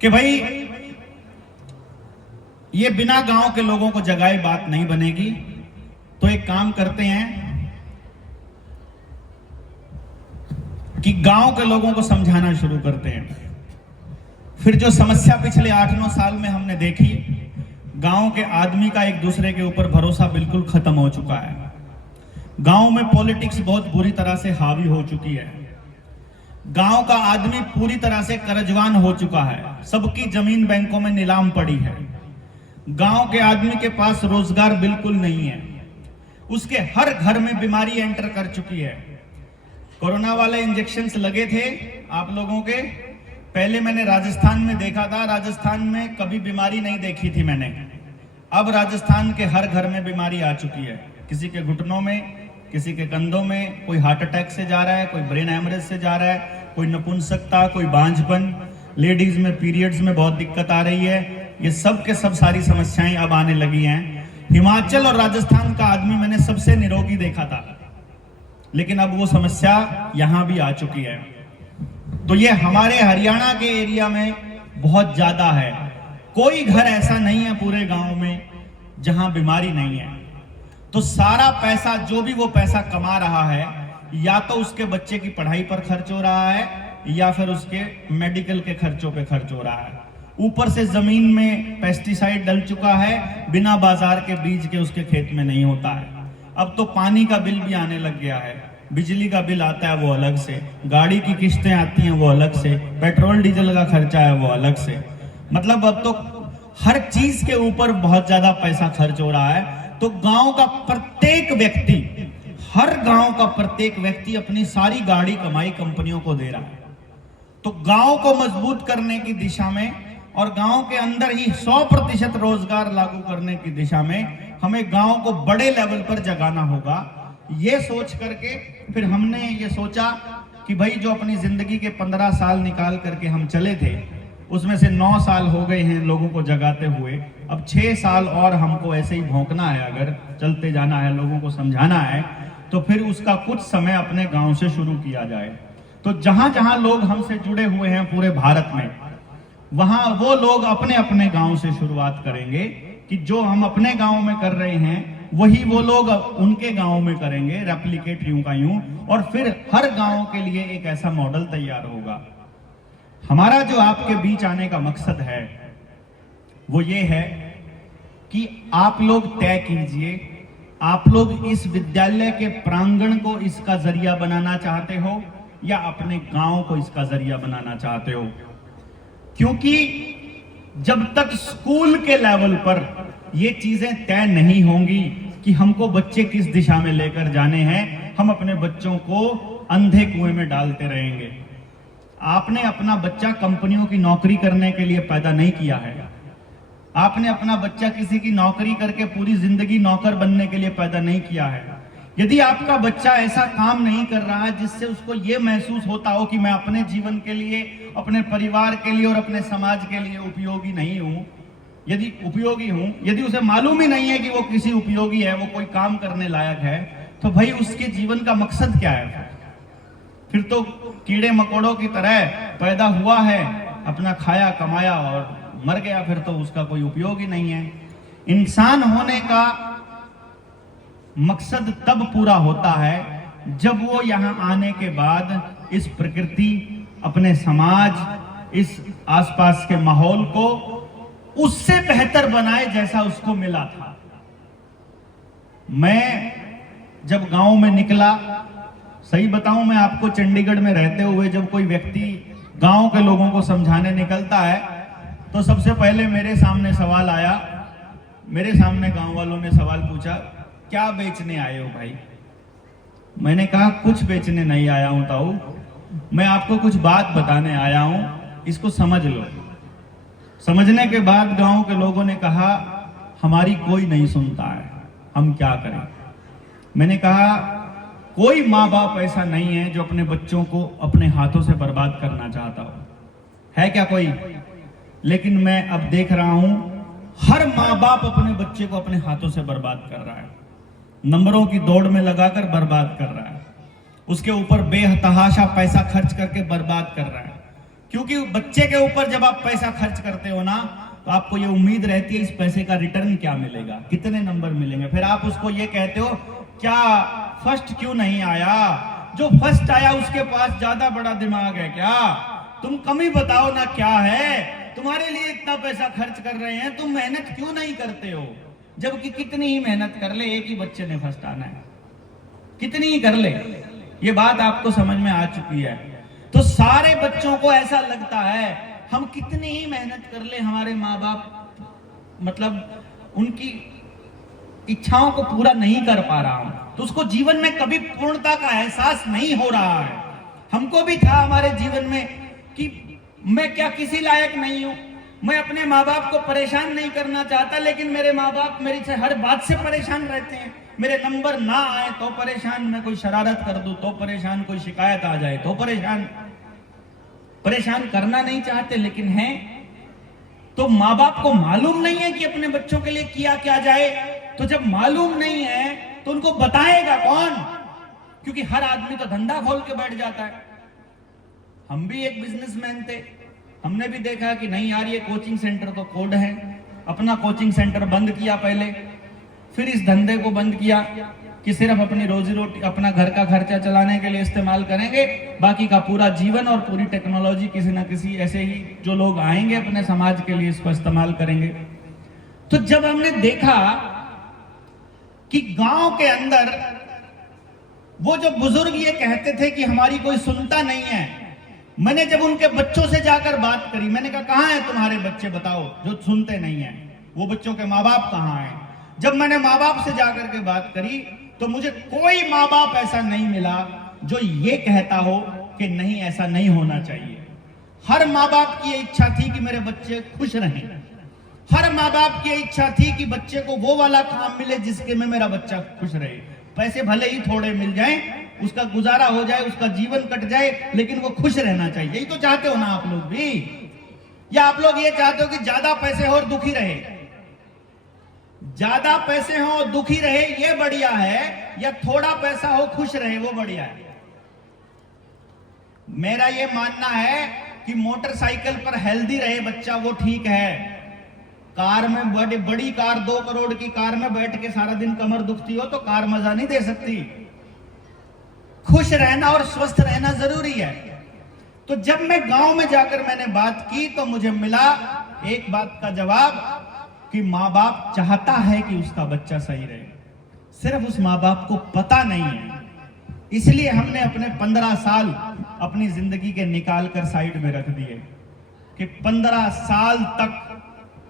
कि भाई ये बिना गांव के लोगों को जगाए बात नहीं बनेगी। तो एक काम करते हैं कि गांव के लोगों को समझाना शुरू करते हैं। फिर जो समस्या पिछले 8-9 साल में हमने देखी, गांव के आदमी का एक दूसरे के ऊपर भरोसा बिल्कुल खत्म हो चुका है। गांव में पॉलिटिक्स बहुत बुरी तरह से हावी हो चुकी है। गांव का आदमी पूरी तरह से कर्जवान हो चुका है। सबकी जमीन बैंकों में नीलाम पड़ी है। गांव के आदमी के पास रोजगार बिल्कुल नहीं है। उसके हर घर में बीमारी एंटर कर चुकी है। कोरोना वाले इंजेक्शंस लगे थे आप लोगों के, पहले मैंने राजस्थान में देखा था। राजस्थान में कभी बीमारी नहीं देखी थी मैंने। अब राजस्थान के हर घर में बीमारी आ चुकी है। किसी के घुटनों में, किसी के कंधों में, कोई हार्ट अटैक से जा रहा है, कोई ब्रेन हेमरेज से जा रहा है, कोई नपुंसकता, कोई बांझपन, लेडीज में पीरियड्स में बहुत दिक्कत आ रही है। ये सब के सब सारी समस्याएं अब आने लगी हैं। हिमाचल और राजस्थान का आदमी मैंने सबसे निरोगी देखा था, लेकिन अब वो समस्या यहां भी आ चुकी है। तो ये हमारे हरियाणा के एरिया में बहुत ज्यादा है। कोई घर ऐसा नहीं है पूरे गांव में जहां बीमारी नहीं है। तो सारा पैसा, जो भी वो पैसा कमा रहा है, या तो उसके बच्चे की पढ़ाई पर खर्च हो रहा है या फिर उसके मेडिकल के खर्चों पे खर्च हो रहा है। ऊपर से जमीन में पेस्टिसाइड डल चुका है, बिना बाजार के बीज के उसके खेत में नहीं होता है। अब तो पानी का बिल भी आने लग गया है, बिजली का बिल आता है वो अलग से, गाड़ी की किस्तें आती हैं वो अलग से, पेट्रोल डीजल का खर्चा है वो अलग से। मतलब अब तो हर चीज के ऊपर बहुत ज्यादा पैसा खर्च हो रहा है। तो गांव का प्रत्येक व्यक्ति, हर गांव का प्रत्येक व्यक्ति अपनी सारी गाड़ी कमाई कंपनियों को दे रहा है। तो गांव को मजबूत करने की दिशा में और गांव के अंदर ही 100% रोजगार लागू करने की दिशा में हमें गांव को बड़े लेवल पर जगाना होगा। ये सोच करके फिर हमने ये सोचा कि भाई जो अपनी जिंदगी के 15 साल निकाल करके हम चले थे, उसमें से 9 साल हो गए हैं लोगों को जगाते हुए। अब 6 साल और हमको ऐसे ही भौंकना है, अगर चलते जाना है, लोगों को समझाना है, तो फिर उसका कुछ समय अपने गांव से शुरू किया जाए। तो जहां जहां लोग हमसे जुड़े हुए हैं पूरे भारत में, वहां वो लोग अपने अपने गांव से शुरुआत करेंगे कि जो हम अपने गांव में कर रहे हैं वही वो लोग उनके गांव में करेंगे, रेप्लिकेट यूं का यूं, और फिर हर गांव के लिए एक ऐसा मॉडल तैयार होगा। हमारा जो आपके बीच आने का मकसद है वो ये है कि आप लोग तय कीजिए, आप लोग इस विद्यालय के प्रांगण को इसका जरिया बनाना चाहते हो या अपने गांव को इसका जरिया बनाना चाहते हो। क्योंकि जब तक स्कूल के लेवल पर ये चीजें तय नहीं होंगी कि हमको बच्चे किस दिशा में लेकर जाने हैं, हम अपने बच्चों को अंधे कुएं में डालते रहेंगे। आपने अपना बच्चा कंपनियों की नौकरी करने के लिए पैदा नहीं किया है। आपने अपना बच्चा किसी की नौकरी करके पूरी जिंदगी नौकर बनने के लिए पैदा नहीं किया है। यदि आपका बच्चा ऐसा काम नहीं कर रहा है जिससे उसको ये महसूस होता हो कि मैं अपने जीवन के लिए, अपने परिवार के लिए और अपने समाज के लिए उपयोगी नहीं हूं, यदि उपयोगी हूं, यदि उसे मालूम ही नहीं है कि वो किसी उपयोगी है, वो कोई काम करने लायक है, तो भाई उसके जीवन का मकसद क्या है? फिर तो कीड़े मकोड़ों की तरह पैदा हुआ है, अपना खाया कमाया और मर गया, फिर तो उसका कोई उपयोग ही नहीं है। इंसान होने का मकसद तब पूरा होता है जब वो यहां आने के बाद इस प्रकृति, अपने समाज, इस आसपास के माहौल को उससे बेहतर बनाए जैसा उसको मिला था। मैं जब गांव में निकला, सही बताऊं, मैं आपको चंडीगढ़ में रहते हुए जब कोई व्यक्ति गांव के लोगों को समझाने निकलता है तो सबसे पहले मेरे सामने सवाल आया, मेरे सामने गांव वालों ने सवाल पूछा, क्या बेचने आए हो भाई? मैंने कहा कुछ बेचने नहीं आया हूं ताऊ, मैं आपको कुछ बात बताने आया हूं, इसको समझ लो। समझने के बाद गांव के लोगों ने कहा हमारी कोई नहीं सुनता है, हम क्या करें? मैंने कहा कोई माँ बाप ऐसा नहीं है जो अपने बच्चों को अपने हाथों से बर्बाद करना चाहता हो, है क्या कोई? लेकिन मैं अब देख रहा हूं हर माँ बाप अपने बच्चे को अपने हाथों से बर्बाद कर रहा है, नंबरों की दौड़ में लगाकर बर्बाद कर रहा है, उसके ऊपर बेतहाशा पैसा खर्च करके बर्बाद कर रहा है। क्योंकि बच्चे के ऊपर जब आप पैसा खर्च करते हो ना, तो आपको ये उम्मीद रहती है इस पैसे का रिटर्न क्या मिलेगा, कितने नंबर मिलेंगे। फिर आप उसको ये कहते हो क्या फर्स्ट क्यों नहीं आया, जो फर्स्ट आया उसके पास ज्यादा बड़ा दिमाग है क्या, तुम कमी बताओ ना क्या है, तुम्हारे लिए इतना पैसा खर्च कर रहे हैं, तुम मेहनत क्यों नहीं करते हो। जबकि कितनी ही मेहनत कर ले, एक ही बच्चे ने फर्स्ट आना है, कितनी ही कर ले, ये बात आपको समझ में आ चुकी है। तो सारे बच्चों को ऐसा लगता है हम कितनी ही मेहनत कर ले, हमारे माँ बाप मतलब उनकी इच्छाओं को पूरा नहीं कर पा रहा हूं, तो उसको जीवन में कभी पूर्णता का एहसास नहीं हो रहा है। हमको भी था हमारे जीवन में कि मैं क्या किसी लायक नहीं हूं, मैं अपने माँ बाप को परेशान नहीं करना चाहता, लेकिन मेरे माँ बाप मेरी से हर बात से परेशान रहते हैं। मेरे नंबर ना आए तो परेशान, मैं कोई शरारत कर दूं तो परेशान, कोई शिकायत आ जाए तो परेशान। परेशान करना नहीं चाहते लेकिन हैं। तो माँ बाप को मालूम नहीं है कि अपने बच्चों के लिए किया क्या जाए। तो जब मालूम नहीं है तो उनको बताएगा कौन, क्योंकि हर आदमी तो धंधा खोल के बैठ जाता है। हम भी एक बिजनेसमैन थे, हमने भी देखा कि नहीं यार ये कोचिंग सेंटर तो कोड है, अपना कोचिंग सेंटर बंद किया पहले, फिर इस धंधे को बंद किया कि सिर्फ अपनी रोजी रोटी, अपना घर का खर्चा चलाने के लिए इस्तेमाल करेंगे, बाकी का पूरा जीवन और पूरी टेक्नोलॉजी किसी ना किसी ऐसे ही जो लोग आएंगे अपने समाज के लिए इसको इस्तेमाल करेंगे। तो जब हमने देखा कि गांव के अंदर वो जो बुजुर्ग ये कहते थे कि हमारी कोई सुनता नहीं है, मैंने जब उनके बच्चों से जाकर बात करी, मैंने कहा कहां है तुम्हारे बच्चे बताओ जो सुनते नहीं है, वो बच्चों के माँ बाप कहां हैं। जब मैंने माँ बाप से जाकर के बात करी तो मुझे कोई माँ बाप ऐसा नहीं मिला जो ये कहता हो कि नहीं ऐसा नहीं होना चाहिए। हर माँ बाप की इच्छा थी कि मेरे बच्चे खुश रहें, हर माँ बाप की इच्छा थी कि बच्चे को वो वाला काम मिले जिसके में मेरा बच्चा खुश रहे। पैसे भले ही थोड़े मिल जाएं, उसका गुजारा हो जाए, उसका जीवन कट जाए, लेकिन वो खुश रहना चाहिए। यही तो चाहते हो ना आप लोग भी, या आप लोग ये चाहते हो कि ज्यादा पैसे हो और दुखी रहे? ज्यादा पैसे हो और दुखी रहे ये बढ़िया है, या थोड़ा पैसा हो खुश रहे वो बढ़िया है? मेरा ये मानना है कि मोटरसाइकिल पर हेल्दी रहे बच्चा वो ठीक है। कार में बड़ी कार 2 करोड़ की कार में बैठ के सारा दिन कमर दुखती हो तो कार मजा नहीं दे सकती। खुश रहना और स्वस्थ रहना जरूरी है। तो जब मैं गांव में जाकर मैंने बात की तो मुझे मिला एक बात का जवाब कि माँ बाप चाहता है कि उसका बच्चा सही रहे, सिर्फ उस माँ बाप को पता नहीं है। इसलिए हमने अपने 15 साल अपनी जिंदगी के निकाल कर साइड में रख दिए कि 15 साल तक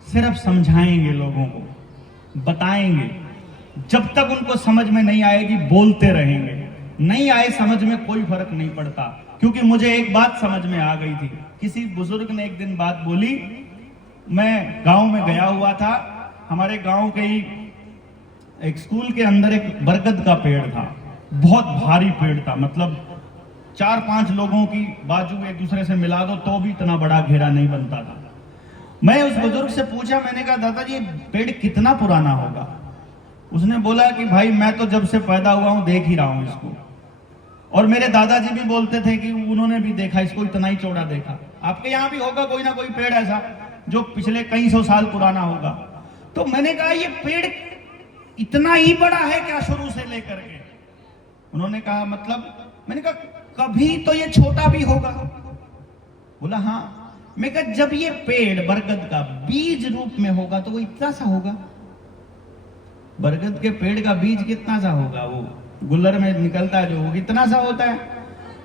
सिर्फ समझाएंगे, लोगों को बताएंगे, जब तक उनको समझ में नहीं आएगी बोलते रहेंगे। नहीं आए समझ में कोई फर्क नहीं पड़ता, क्योंकि मुझे एक बात समझ में आ गई थी। किसी बुजुर्ग ने एक दिन बात बोली, मैं गांव में गया हुआ था, हमारे गांव के ही एक स्कूल के अंदर एक बरगद का पेड़ था, बहुत भारी पेड़ था, मतलब 4-5 लोगों की बाजू एक दूसरे से मिला दो तो भी इतना बड़ा घेरा नहीं बनता था। मैं उस बुजुर्ग से पूछा, मैंने कहा दादाजी ये पेड़ कितना पुराना होगा? उसने बोला कि भाई मैं तो जब से पैदा हुआ हूं देख ही रहा हूं इसको, और मेरे दादाजी भी बोलते थे कि उन्होंने भी देखा इसको, इतना ही चौड़ा देखा। आपके यहाँ भी होगा कोई ना कोई पेड़ ऐसा जो पिछले कई 100 साल पुराना होगा। तो मैंने कहा ये पेड़ इतना ही बड़ा है क्या शुरू से लेकर के? उन्होंने कहा मतलब? मैंने कहा कभी तो ये छोटा भी होगा। बोला हाँ। मैं कहा जब ये पेड़ बरगद का बीज रूप में होगा तो वो इतना सा होगा। बरगद के पेड़ का बीज कितना सा होगा? वो गुल्लर में निकलता है जो, वो कितना सा होता है?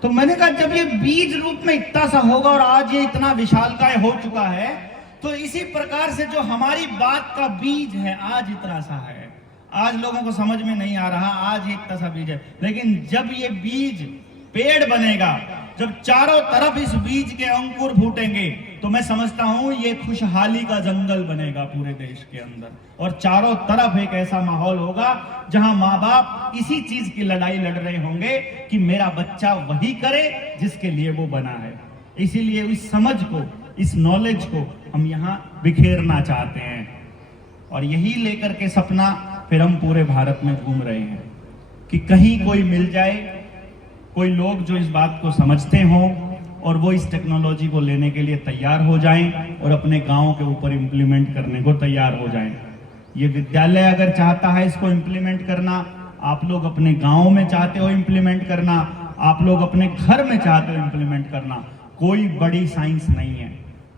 तो मैंने कहा जब ये बीज रूप में इतना सा होगा और आज ये इतना विशालकाय हो चुका है, तो इसी प्रकार से जो हमारी बात का बीज है आज इतना सा है। आज लोगों को समझ में नहीं आ रहा, आज इतना सा बीज है, लेकिन जब ये बीज पेड़ बनेगा, जब चारों तरफ इस बीज के अंकुर फूटेंगे, तो मैं समझता हूं ये खुशहाली का जंगल बनेगा पूरे देश के अंदर, और चारों तरफ एक ऐसा माहौल होगा जहां माँ बाप इसी चीज की लड़ाई लड़ रहे होंगे कि मेरा बच्चा वही करे जिसके लिए वो बना है। इसीलिए इस समझ को, इस नॉलेज को हम यहाँ बिखेरना चाहते हैं। और यही लेकर के सपना फिर हम पूरे भारत में घूम रहे हैं कि कहीं कोई मिल जाए, कोई लोग जो इस बात को समझते हों और वो इस टेक्नोलॉजी को लेने के लिए तैयार हो जाएं और अपने गांव के ऊपर इम्प्लीमेंट करने को तैयार हो जाएं। ये विद्यालय अगर चाहता है इसको इम्प्लीमेंट करना, आप लोग अपने गांव में चाहते हो इम्प्लीमेंट करना, आप लोग अपने घर में चाहते हो इम्प्लीमेंट करना, कोई बड़ी साइंस नहीं है।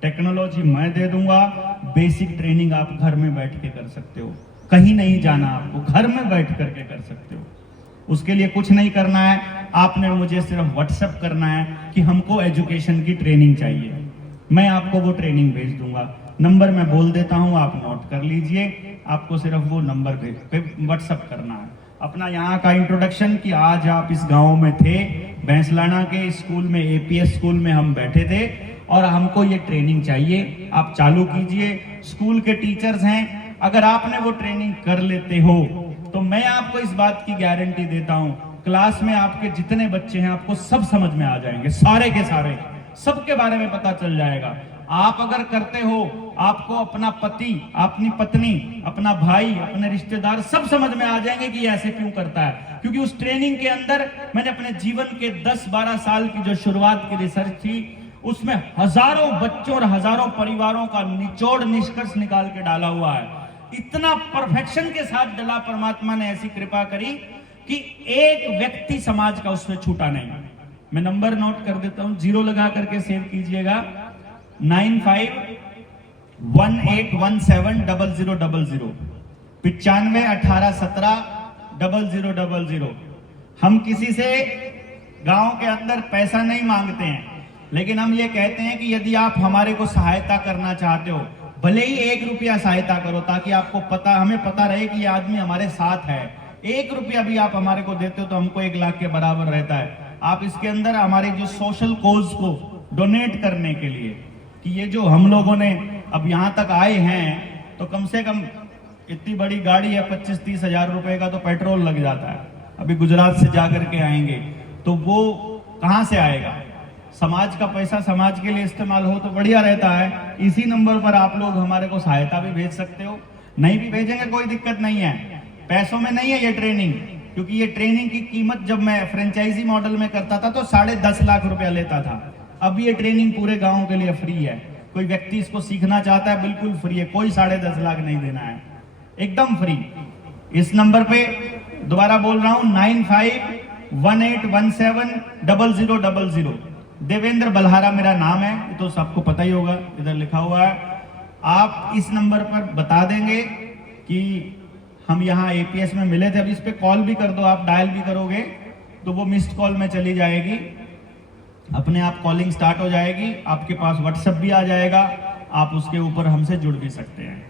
टेक्नोलॉजी मैं दे दूंगा, बेसिक ट्रेनिंग आप घर में बैठ के कर सकते हो, कहीं नहीं जाना, आपको घर में बैठ करके कर सकते हो। उसके लिए कुछ नहीं करना है, आपने मुझे सिर्फ व्हाट्सएप करना है कि हमको एजुकेशन की ट्रेनिंग चाहिए, मैं आपको वो ट्रेनिंग भेज दूंगा। नंबर मैं बोल देता हूं, आप नोट कर लीजिए, आपको सिर्फ वो नंबर पे व्हाट्सएप करना है। अपना यहाँ का इंट्रोडक्शन कि आज आप इस गांव में थे, भैंसलाना के स्कूल में, एपीएस स्कूल में हम बैठे थे और हमको ये ट्रेनिंग चाहिए, आप चालू कीजिए। स्कूल के टीचर्स हैं, अगर आपने वो ट्रेनिंग कर लेते हो तो मैं आपको इस बात की गारंटी देता हूं, क्लास में आपके जितने बच्चे हैं आपको सब समझ में आ जाएंगे, सारे के सारे, सबके बारे में पता चल जाएगा। आप अगर करते हो, आपको अपना पति, अपनी पत्नी, अपना भाई, अपने रिश्तेदार सब समझ में आ जाएंगे कि ऐसे क्यों करता है, क्योंकि उस ट्रेनिंग के अंदर मैंने अपने जीवन के 10-12 साल की जो शुरुआत की रिसर्च थी, उसमें हजारों बच्चों और हजारों परिवारों का निचोड़ निष्कर्ष निकाल के डाला हुआ है। इतना परफेक्शन के साथ डला, परमात्मा ने ऐसी कृपा करी कि एक व्यक्ति समाज का उसमें छूटा नहीं। मैं नंबर नोट कर देता हूं, 0 लगा करके सेव कीजिएगा, 9518170000, 9518170000। हम किसी से गांव के अंदर पैसा नहीं मांगते हैं, लेकिन हम ये कहते हैं कि यदि आप हमारे को सहायता करना चाहते हो, भले ही 1 रुपया सहायता करो, ताकि आपको पता, हमें पता रहे कि ये आदमी हमारे साथ है। 1 रुपया भी आप हमारे को देते हो तो हमको 1 लाख के बराबर रहता है। आप इसके अंदर हमारे जो सोशल कोज को डोनेट करने के लिए, कि ये जो हम लोगों ने अब यहाँ तक आए हैं, तो कम से कम इतनी बड़ी गाड़ी है, 25-30 हजार रुपए का तो पेट्रोल लग जाता है। अभी गुजरात से जा करके आएंगे तो वो कहाँ से आएगा? समाज का पैसा समाज के लिए इस्तेमाल हो तो बढ़िया रहता है। इसी नंबर पर आप लोग हमारे को सहायता भी भेज सकते हो, नहीं भी भेजेंगे कोई दिक्कत नहीं है। पैसों में नहीं है ये ट्रेनिंग, क्योंकि ये ट्रेनिंग की कीमत जब मैं फ्रेंचाइजी मॉडल में करता था तो 10.5 लाख रुपया लेता था। अब ये ट्रेनिंग पूरे गांव के लिए फ्री है। कोई व्यक्ति इसको सीखना चाहता है, बिल्कुल फ्री है, कोई 10.5 लाख नहीं देना है, एकदम फ्री। इस नंबर पे दोबारा बोल रहा हूं, 9518170000। देवेंद्र बल्हारा मेरा नाम है, तो सबको पता ही होगा, इधर लिखा हुआ है। आप इस नंबर पर बता देंगे कि हम यहाँ एपीएस में मिले थे। अब इस पे कॉल भी कर दो, आप डायल भी करोगे तो वो मिस्ड कॉल में चली जाएगी, अपने आप कॉलिंग स्टार्ट हो जाएगी, आपके पास व्हाट्सएप भी आ जाएगा, आप उसके ऊपर हमसे जुड़ भी सकते हैं।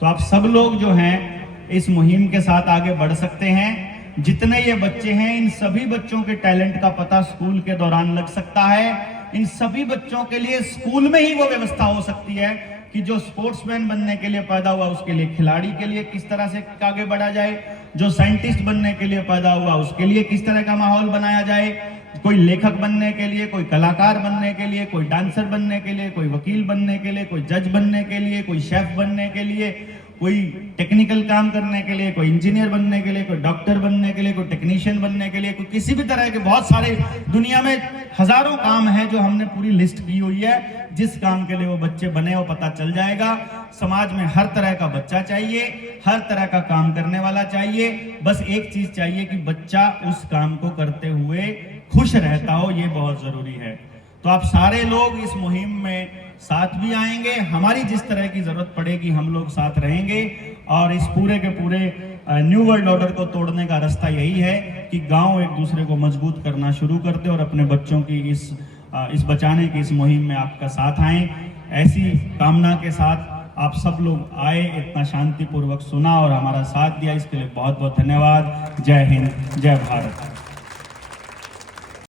तो आप सब लोग जो हैं इस मुहिम के साथ आगे बढ़ सकते हैं। जितने ये बच्चे हैं, इन सभी बच्चों के टैलेंट का पता स्कूल के दौरान लग सकता है। इन सभी बच्चों के लिए स्कूल में ही वो व्यवस्था हो सकती है कि जो स्पोर्ट्समैन बनने के लिए पैदा हुआ उसके लिए, खिलाड़ी के लिए किस तरह से आगे बढ़ा जाए, जो साइंटिस्ट बनने के लिए पैदा हुआ उसके लिए किस तरह का माहौल बनाया जाए, कोई लेखक बनने के लिए, कोई कलाकार बनने के लिए, कोई डांसर बनने के लिए, कोई वकील बनने के लिए, कोई जज बनने के लिए, कोई शेफ बनने के लिए, कोई टेक्निकल काम करने के लिए, कोई इंजीनियर बनने के लिए, कोई डॉक्टर बनने के लिए, कोई टेक्नीशियन बनने के लिए, कोई किसी भी तरह के, बहुत सारे दुनिया में हजारों काम हैं जो हमने पूरी लिस्ट की हुई है। जिस काम के लिए वो बच्चे बने वो पता चल जाएगा। समाज में हर तरह का बच्चा चाहिए, हर तरह का काम करने वाला चाहिए, बस एक चीज चाहिए कि बच्चा उस काम को करते हुए खुश रहता हो, ये बहुत जरूरी है। तो आप सारे लोग इस मुहिम में साथ भी आएंगे, हमारी जिस तरह की जरूरत पड़ेगी हम लोग साथ रहेंगे। और इस पूरे के पूरे न्यू वर्ल्ड ऑर्डर को तोड़ने का रास्ता यही है कि गांव एक दूसरे को मजबूत करना शुरू कर दे और अपने बच्चों की इस बचाने की इस मुहिम में आपका साथ आए। ऐसी कामना के साथ आप सब लोग आए, इतना शांतिपूर्वक सुना और हमारा साथ दिया, इसके लिए बहुत बहुत धन्यवाद। जय हिंद, जय भारत।